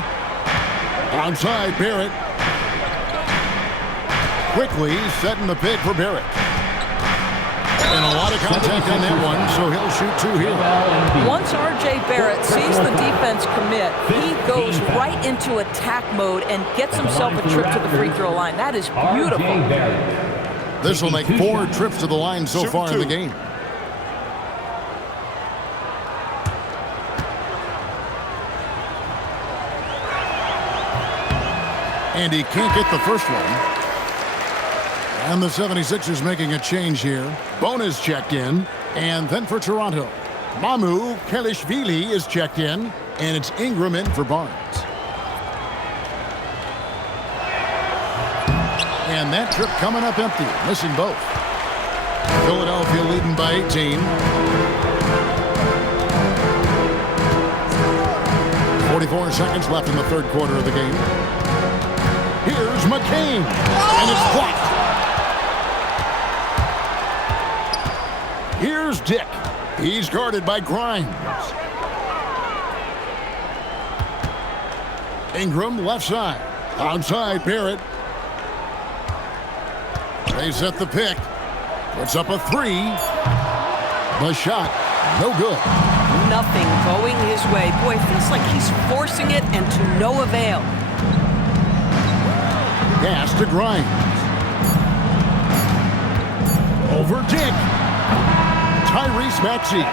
Onside, Barrett. quickly setting the pick for Barrett. And a lot of contact on that one, so he'll shoot 2 here. Once R.J. Barrett sees the defense commit, he goes right into attack mode and gets himself a trip to the free throw line. That is beautiful. This will make 4 trips to the line so far in the game. And he can't get the first one. And the 76ers making a change here. Bona's checked in. And then for Toronto, Mamu Kelishvili is checked in. And it's Ingram in for Barnes. And that trip coming up empty, missing both. Philadelphia leading by 18. 44 seconds left in the third quarter of the game. Here's McCain. And it's blocked. Here's Dick. He's guarded by Grimes. Ingram left side. Outside Barrett. They set the pick. Puts up a 3. The shot, no good. Nothing going his way. Boy, it feels like he's forcing it and to no avail. Pass to Grimes. Over Dick. Tyrese Maxey.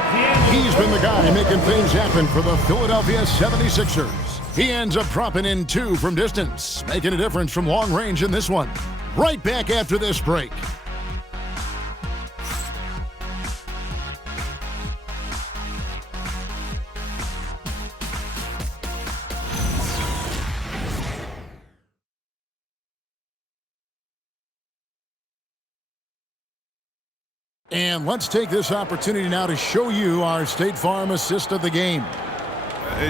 He's been the guy making things happen for the Philadelphia 76ers. He ends up dropping in 2 from distance, making a difference from long range in this one. Right back after this break. And let's take this opportunity now to show you our State Farm assist of the game.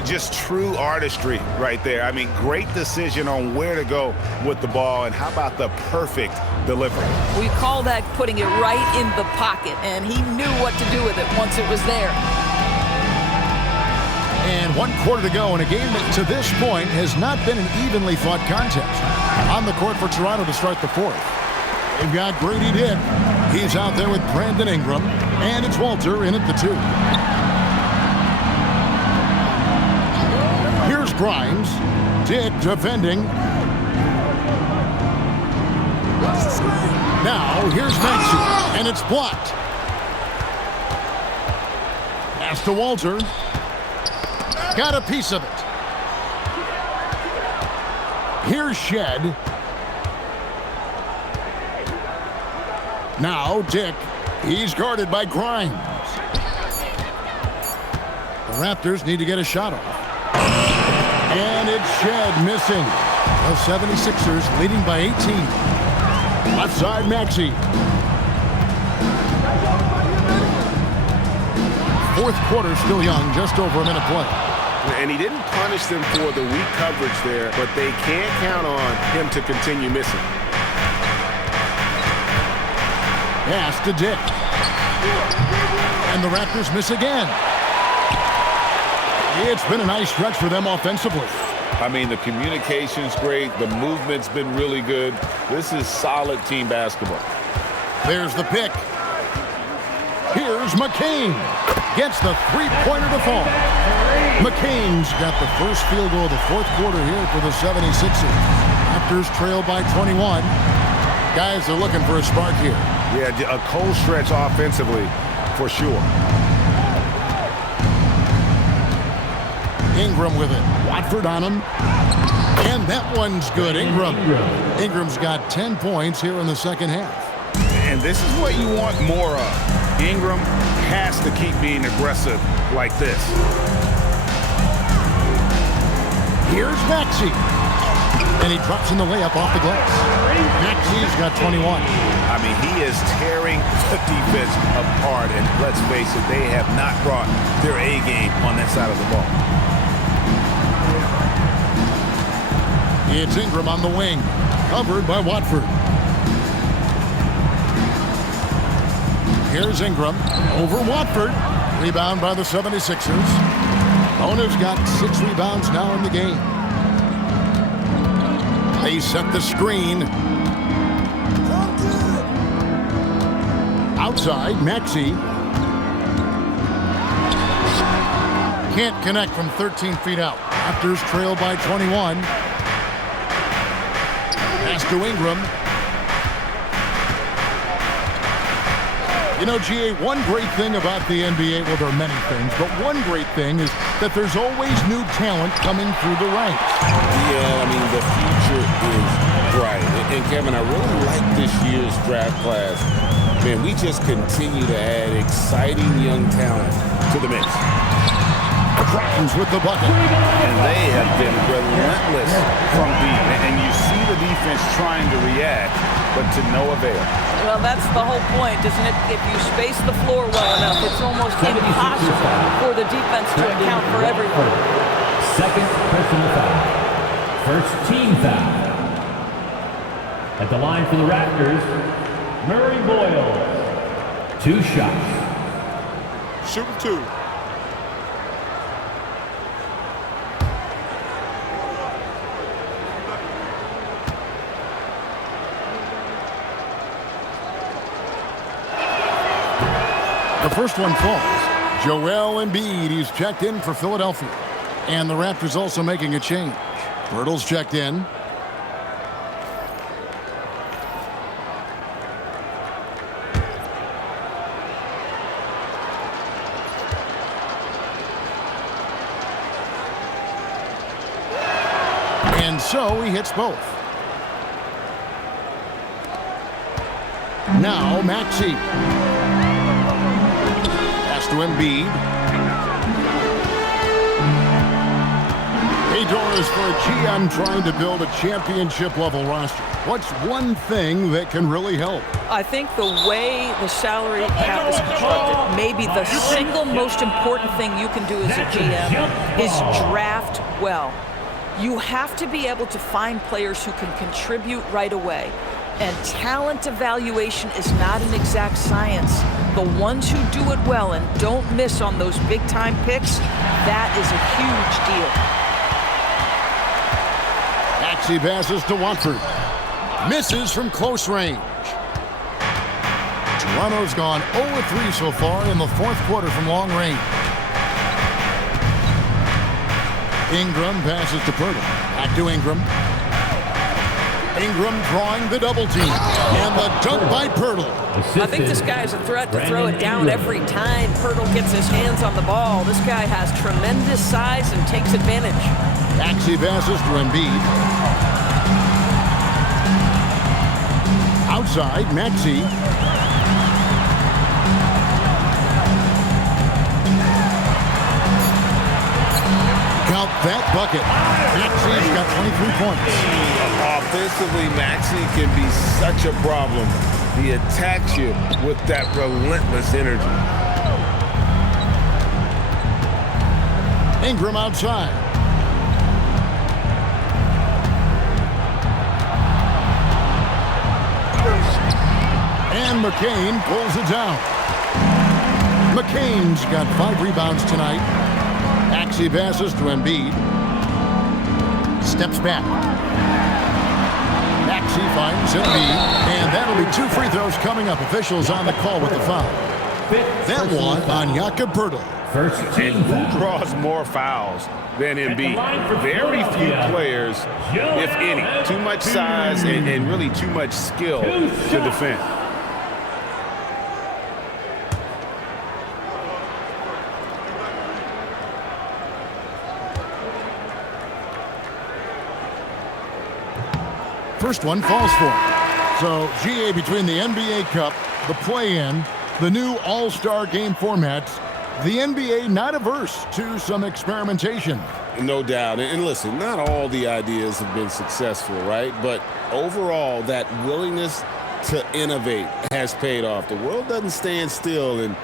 Just true artistry right there. I mean, great decision on where to go with the ball, and how about the perfect delivery? We call that putting it right in the pocket, and he knew what to do with it once it was there. And 1 quarter to go in a game that to this point has not been an evenly fought contest. On the court for Toronto to start the fourth. They've got Grady Dick. He's out there with Brandon Ingram. And it's Walter in at the 2. Here's Grimes. Dick defending. Now here's Maxey. And it's blocked. Pass to Walter. Got a piece of it. Here's Shed. Now Dick. He's guarded by Grimes. The Raptors need to get a shot off. And it's Shed missing. The 76ers leading by 18. Left side Maxey. Fourth quarter still young, just over a minute play. And he didn't punish them for the weak coverage there, but they can't count on him to continue missing. Pass to Dick. And the Raptors miss again. It's been a nice stretch for them offensively. I mean, the communication's great. The movement's been really good. This is solid team basketball. There's the pick. Here's McCain. Gets the three-pointer to fall. McCain's got the first field goal of the fourth quarter here for the 76ers. Raptors trail by 21. Guys are looking for a spark here. Yeah, a cold stretch offensively for sure. Ingram with it. Watford on him. And that one's good. Ingram's got 10 points here in the second half. And this is what you want more of. Ingram has to keep being aggressive like this. Here's Maxey. And he drops in the layup off the glass. Maxey's got 21. I mean, he is tearing the defense apart. And let's face it, they have not brought their A game on that side of the ball. It's Ingram on the wing. Covered by Watford. Here's Ingram over Watford. Rebound by the 76ers. Bona's got 6 rebounds now in the game. They set the screen. Outside, Maxey. Can't connect from 13 feet out. Raptors trail by 21. Pass to Ingram. You know, GA, one great thing about the NBA, well, there are many things, but one great thing is that there's always new talent coming through the ranks. Yeah, I mean, the future is bright. And Kevin, I really like this year's draft class. Man, we just continue to add exciting young talent to the mix. Raptors with the bucket. And they have been relentless from deep. And you see the defense trying to react, but to no avail. Well, that's the whole point, isn't it? If you space the floor well enough, it's almost impossible for the defense to account for everything. Second personal foul. First team foul. At the line for the Raptors, Murray Boyle. 2 shots. Shooting 2. The first one falls. Joel Embiid, he's checked in for Philadelphia. And the Raptors also making a change. Pirtle's checked in. And so he hits both. Now Maxey. To Embiid. Hey, Doris, for a GM trying to build a championship-level roster, what's one thing that can really help? I think the way the salary cap is constructed, maybe the single most important thing you can do as a GM is draft well. You have to be able to find players who can contribute right away. And talent evaluation is not an exact science. The ones who do it well and don't miss on those big-time picks, that is a huge deal. Maxey passes to Watford. Misses from close range. Toronto's gone 0-3 so far in the fourth quarter from long range. Ingram passes to Pirtle. Back to Ingram. Ingram drawing the double team. And the dunk by Pirtle. I think this guy is a threat to throw it down every time Pirtle gets his hands on the ball. This guy has tremendous size and takes advantage. Maxey passes to Embiid. Outside, Maxey. Count that bucket. Maxey's got 23 points. Offensively, Maxey can be such a problem. He attacks you with that relentless energy. Ingram outside. And McCain pulls it down. McCain's got 5 rebounds tonight. Maxey passes to Embiid. Steps back. Maxey finds Embiid. And that'll be 2 free throws coming up. Officials on the call with the foul. That one on Jakob Pirtle. First team Who draws more fouls than Embiid? Very few players, if any. Too much size and really too much skill to defend. First one falls for him. So, GA, between the NBA Cup, the play-in, the new All-Star game formats, the NBA not averse to some experimentation. No doubt. And listen, not all the ideas have been successful, right? But overall, that willingness to innovate has paid off. The world doesn't stand still, and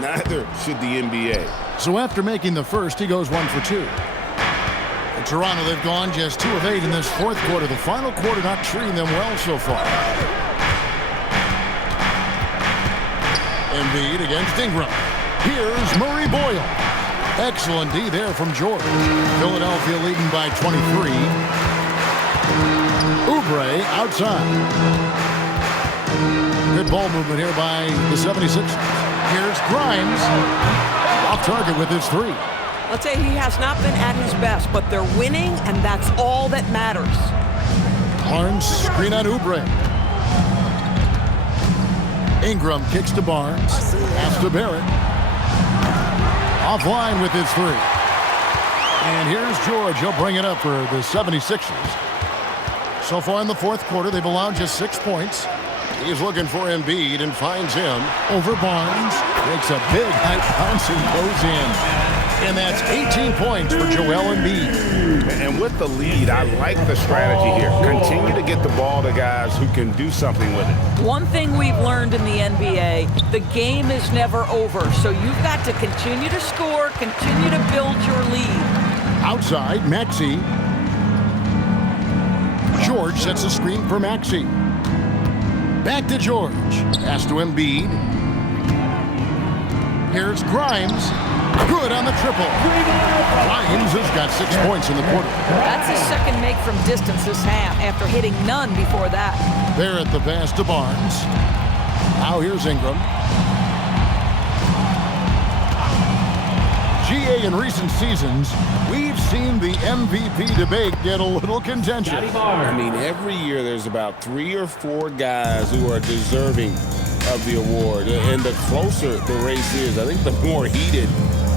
neither should the NBA. So after making the first, he goes 1 for 2. In Toronto, they've gone just 2 of 8 in this fourth quarter. The final quarter not treating them well so far. Embiid against Ingram. Here's Murray Boyle. Excellent D there from George. Philadelphia leading by 23. Oubre outside. Good ball movement here by the 76ers. Here's Grimes. Off target with his three. Let's say he has not been at his best, but they're winning, and that's all that matters. Barnes, screen on Oubre. Ingram kicks to Barnes. Pass to Barrett. Offline with his three. And here's George. He'll bring it up for the 76ers. So far in the fourth quarter, they've allowed just 6 points. He's looking for Embiid and finds him over Barnes. Makes a big high bounce and goes in. And that's 18 points for Joel Embiid. And with the lead, I like the strategy here. Continue to get the ball to guys who can do something with it. One thing we've learned in the NBA, the game is never over. So you've got to continue to score, continue to build your lead. Outside, Maxey. George sets a screen for Maxey. Back to George. Pass to Embiid. Here's Grimes. Good on the triple. Grimes has got 6 points in the quarter. That's his second make from distance this half after hitting none before that. Barrett the pass to Barnes. Now here's Ingram. GA in recent seasons, we've seen the MVP debate get a little contentious. I mean, every year there's about 3 or 4 guys who are deserving of the award. And the closer the race is, I think the more heated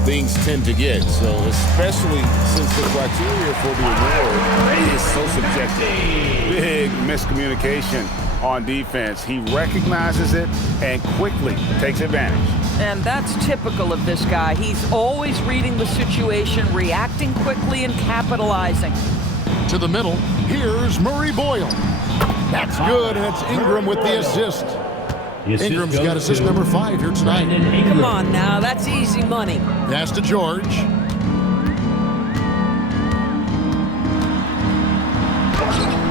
things tend to get. So especially since the criteria for the award is so subjective. Big miscommunication on defense. He recognizes it and quickly takes advantage. And that's typical of this guy. He's always reading the situation, reacting quickly, and capitalizing. To the middle, here's Murray Boyle. That's good, and it's Ingram with the assist. Ingram's got assist number 5 here tonight. Come on now, that's easy money. Pass to George.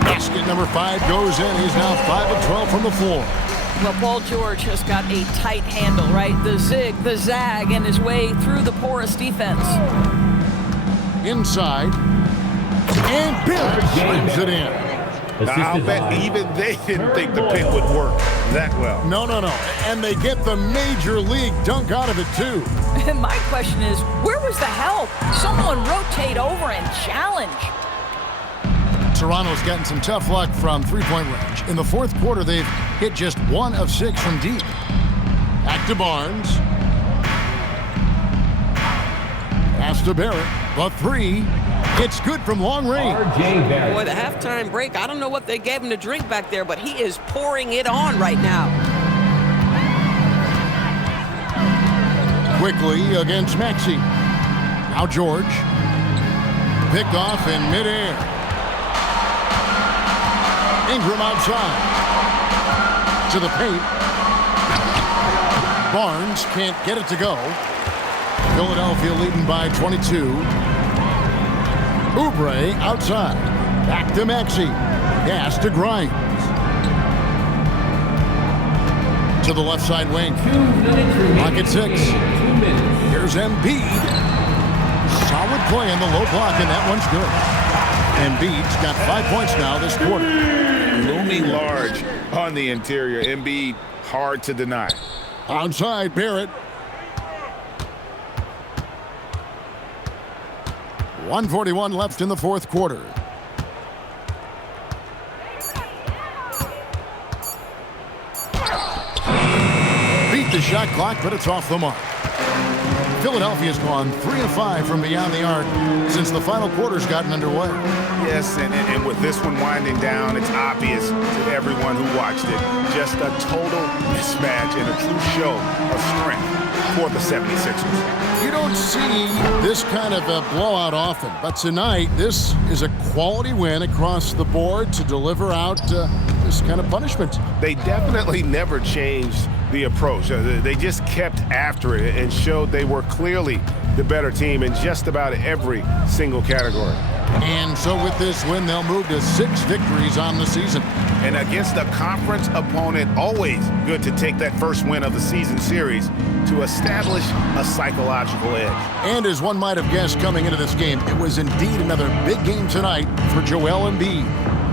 Basket number 5 goes in. He's now 5 of 12 from the floor. Well, Paul George has got a tight handle, right? The zig, the zag, and his way through the porous defense. Inside. And Barrett slams it in. I'll bet even they didn't think the pick would work that well. No. And they get the major league dunk out of it, too. And my question is, where was the help? Someone rotate over and challenge. Toronto's gotten some tough luck from three-point range. In the fourth quarter, they've hit just 1 of 6 from deep. Back to Barnes. Pass to Barrett. The 3. It's good from long range. Boy, the halftime break, I don't know what they gave him to drink back there, but he is pouring it on right now. Quickly against Maxey. Now George. Picked off in midair. Ingram outside. To the paint. Barnes can't get it to go. Philadelphia leading by 22. Oubre outside. Back to Maxey. Pass to Grimes. To the left side wing. Pocket 6. Here's Embiid. Solid play in the low block, and that one's good. Embiid's got 5 points now this quarter. Looming large on the interior. Embiid, hard to deny. Outside, Barrett. 1:41 left in the fourth quarter. Beat the shot clock, but it's off the mark. Philadelphia's gone 3 of 5 from beyond the arc since the final quarter's gotten underway. Yes, and with this one winding down, it's obvious to everyone who watched it. Just a total mismatch and a true show of strength for the 76ers. You don't see this kind of a blowout often, but tonight this is a quality win across the board to deliver out this kind of punishment. They definitely never changed the approach. They just kept after it and showed they were clearly the better team in just about every single category. And so with this win, they'll move to 6 victories on the season. And against a conference opponent, always good to take that first win of the season series to establish a psychological edge. And as one might have guessed coming into this game, it was indeed another big game tonight for Joel Embiid.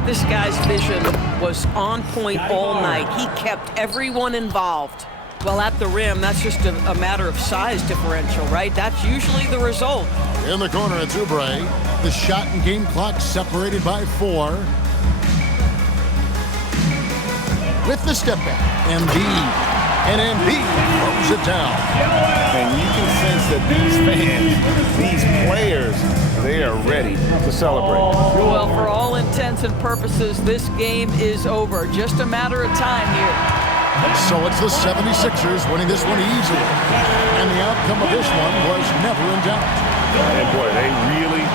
This guy's vision was on point all night. He kept everyone involved. Well, at the rim, that's just a matter of size differential, right? That's usually the result. In the corner, it's Oubre. The shot and game clock separated by 4. With the step back, Embiid. And Embiid throws it down. And you can sense that these fans, these players, they are ready to celebrate. Well, for all intents and purposes, this game is over. Just a matter of time here. So it's the 76ers winning this one easily. And the outcome of this one was never in doubt. And boy, they really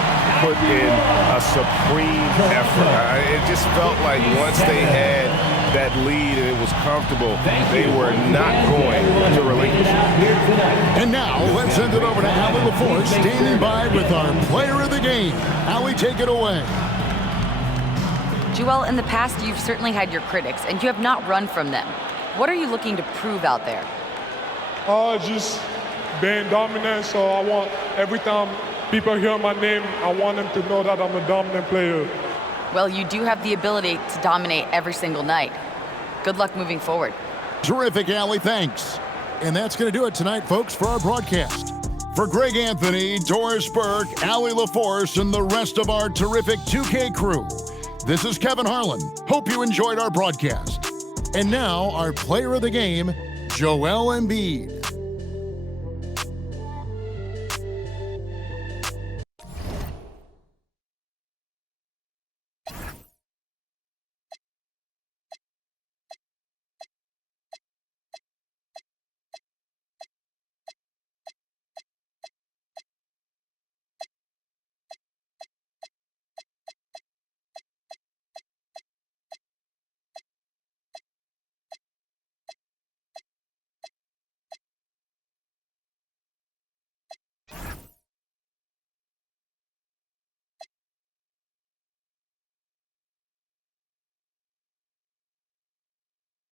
put in a supreme effort. It just felt like once they had that lead and it was comfortable, they were not going to relinquish it. And now let's send it over to Allie LaForce, standing by with our player of the game. Allie, take it away. Joel, in the past, you've certainly had your critics, and you have not run from them. What are you looking to prove out there? Just being dominant, so I want, every time people hear my name, I want them to know that I'm a dominant player. Well, you do have the ability to dominate every single night. Good luck moving forward. Terrific, Allie, thanks. And that's going to do it tonight, folks, for our broadcast. For Greg Anthony, Doris Burke, Allie LaForce, and the rest of our terrific 2K crew, this is Kevin Harlan. Hope you enjoyed our broadcast. And now, our player of the game, Joel Embiid.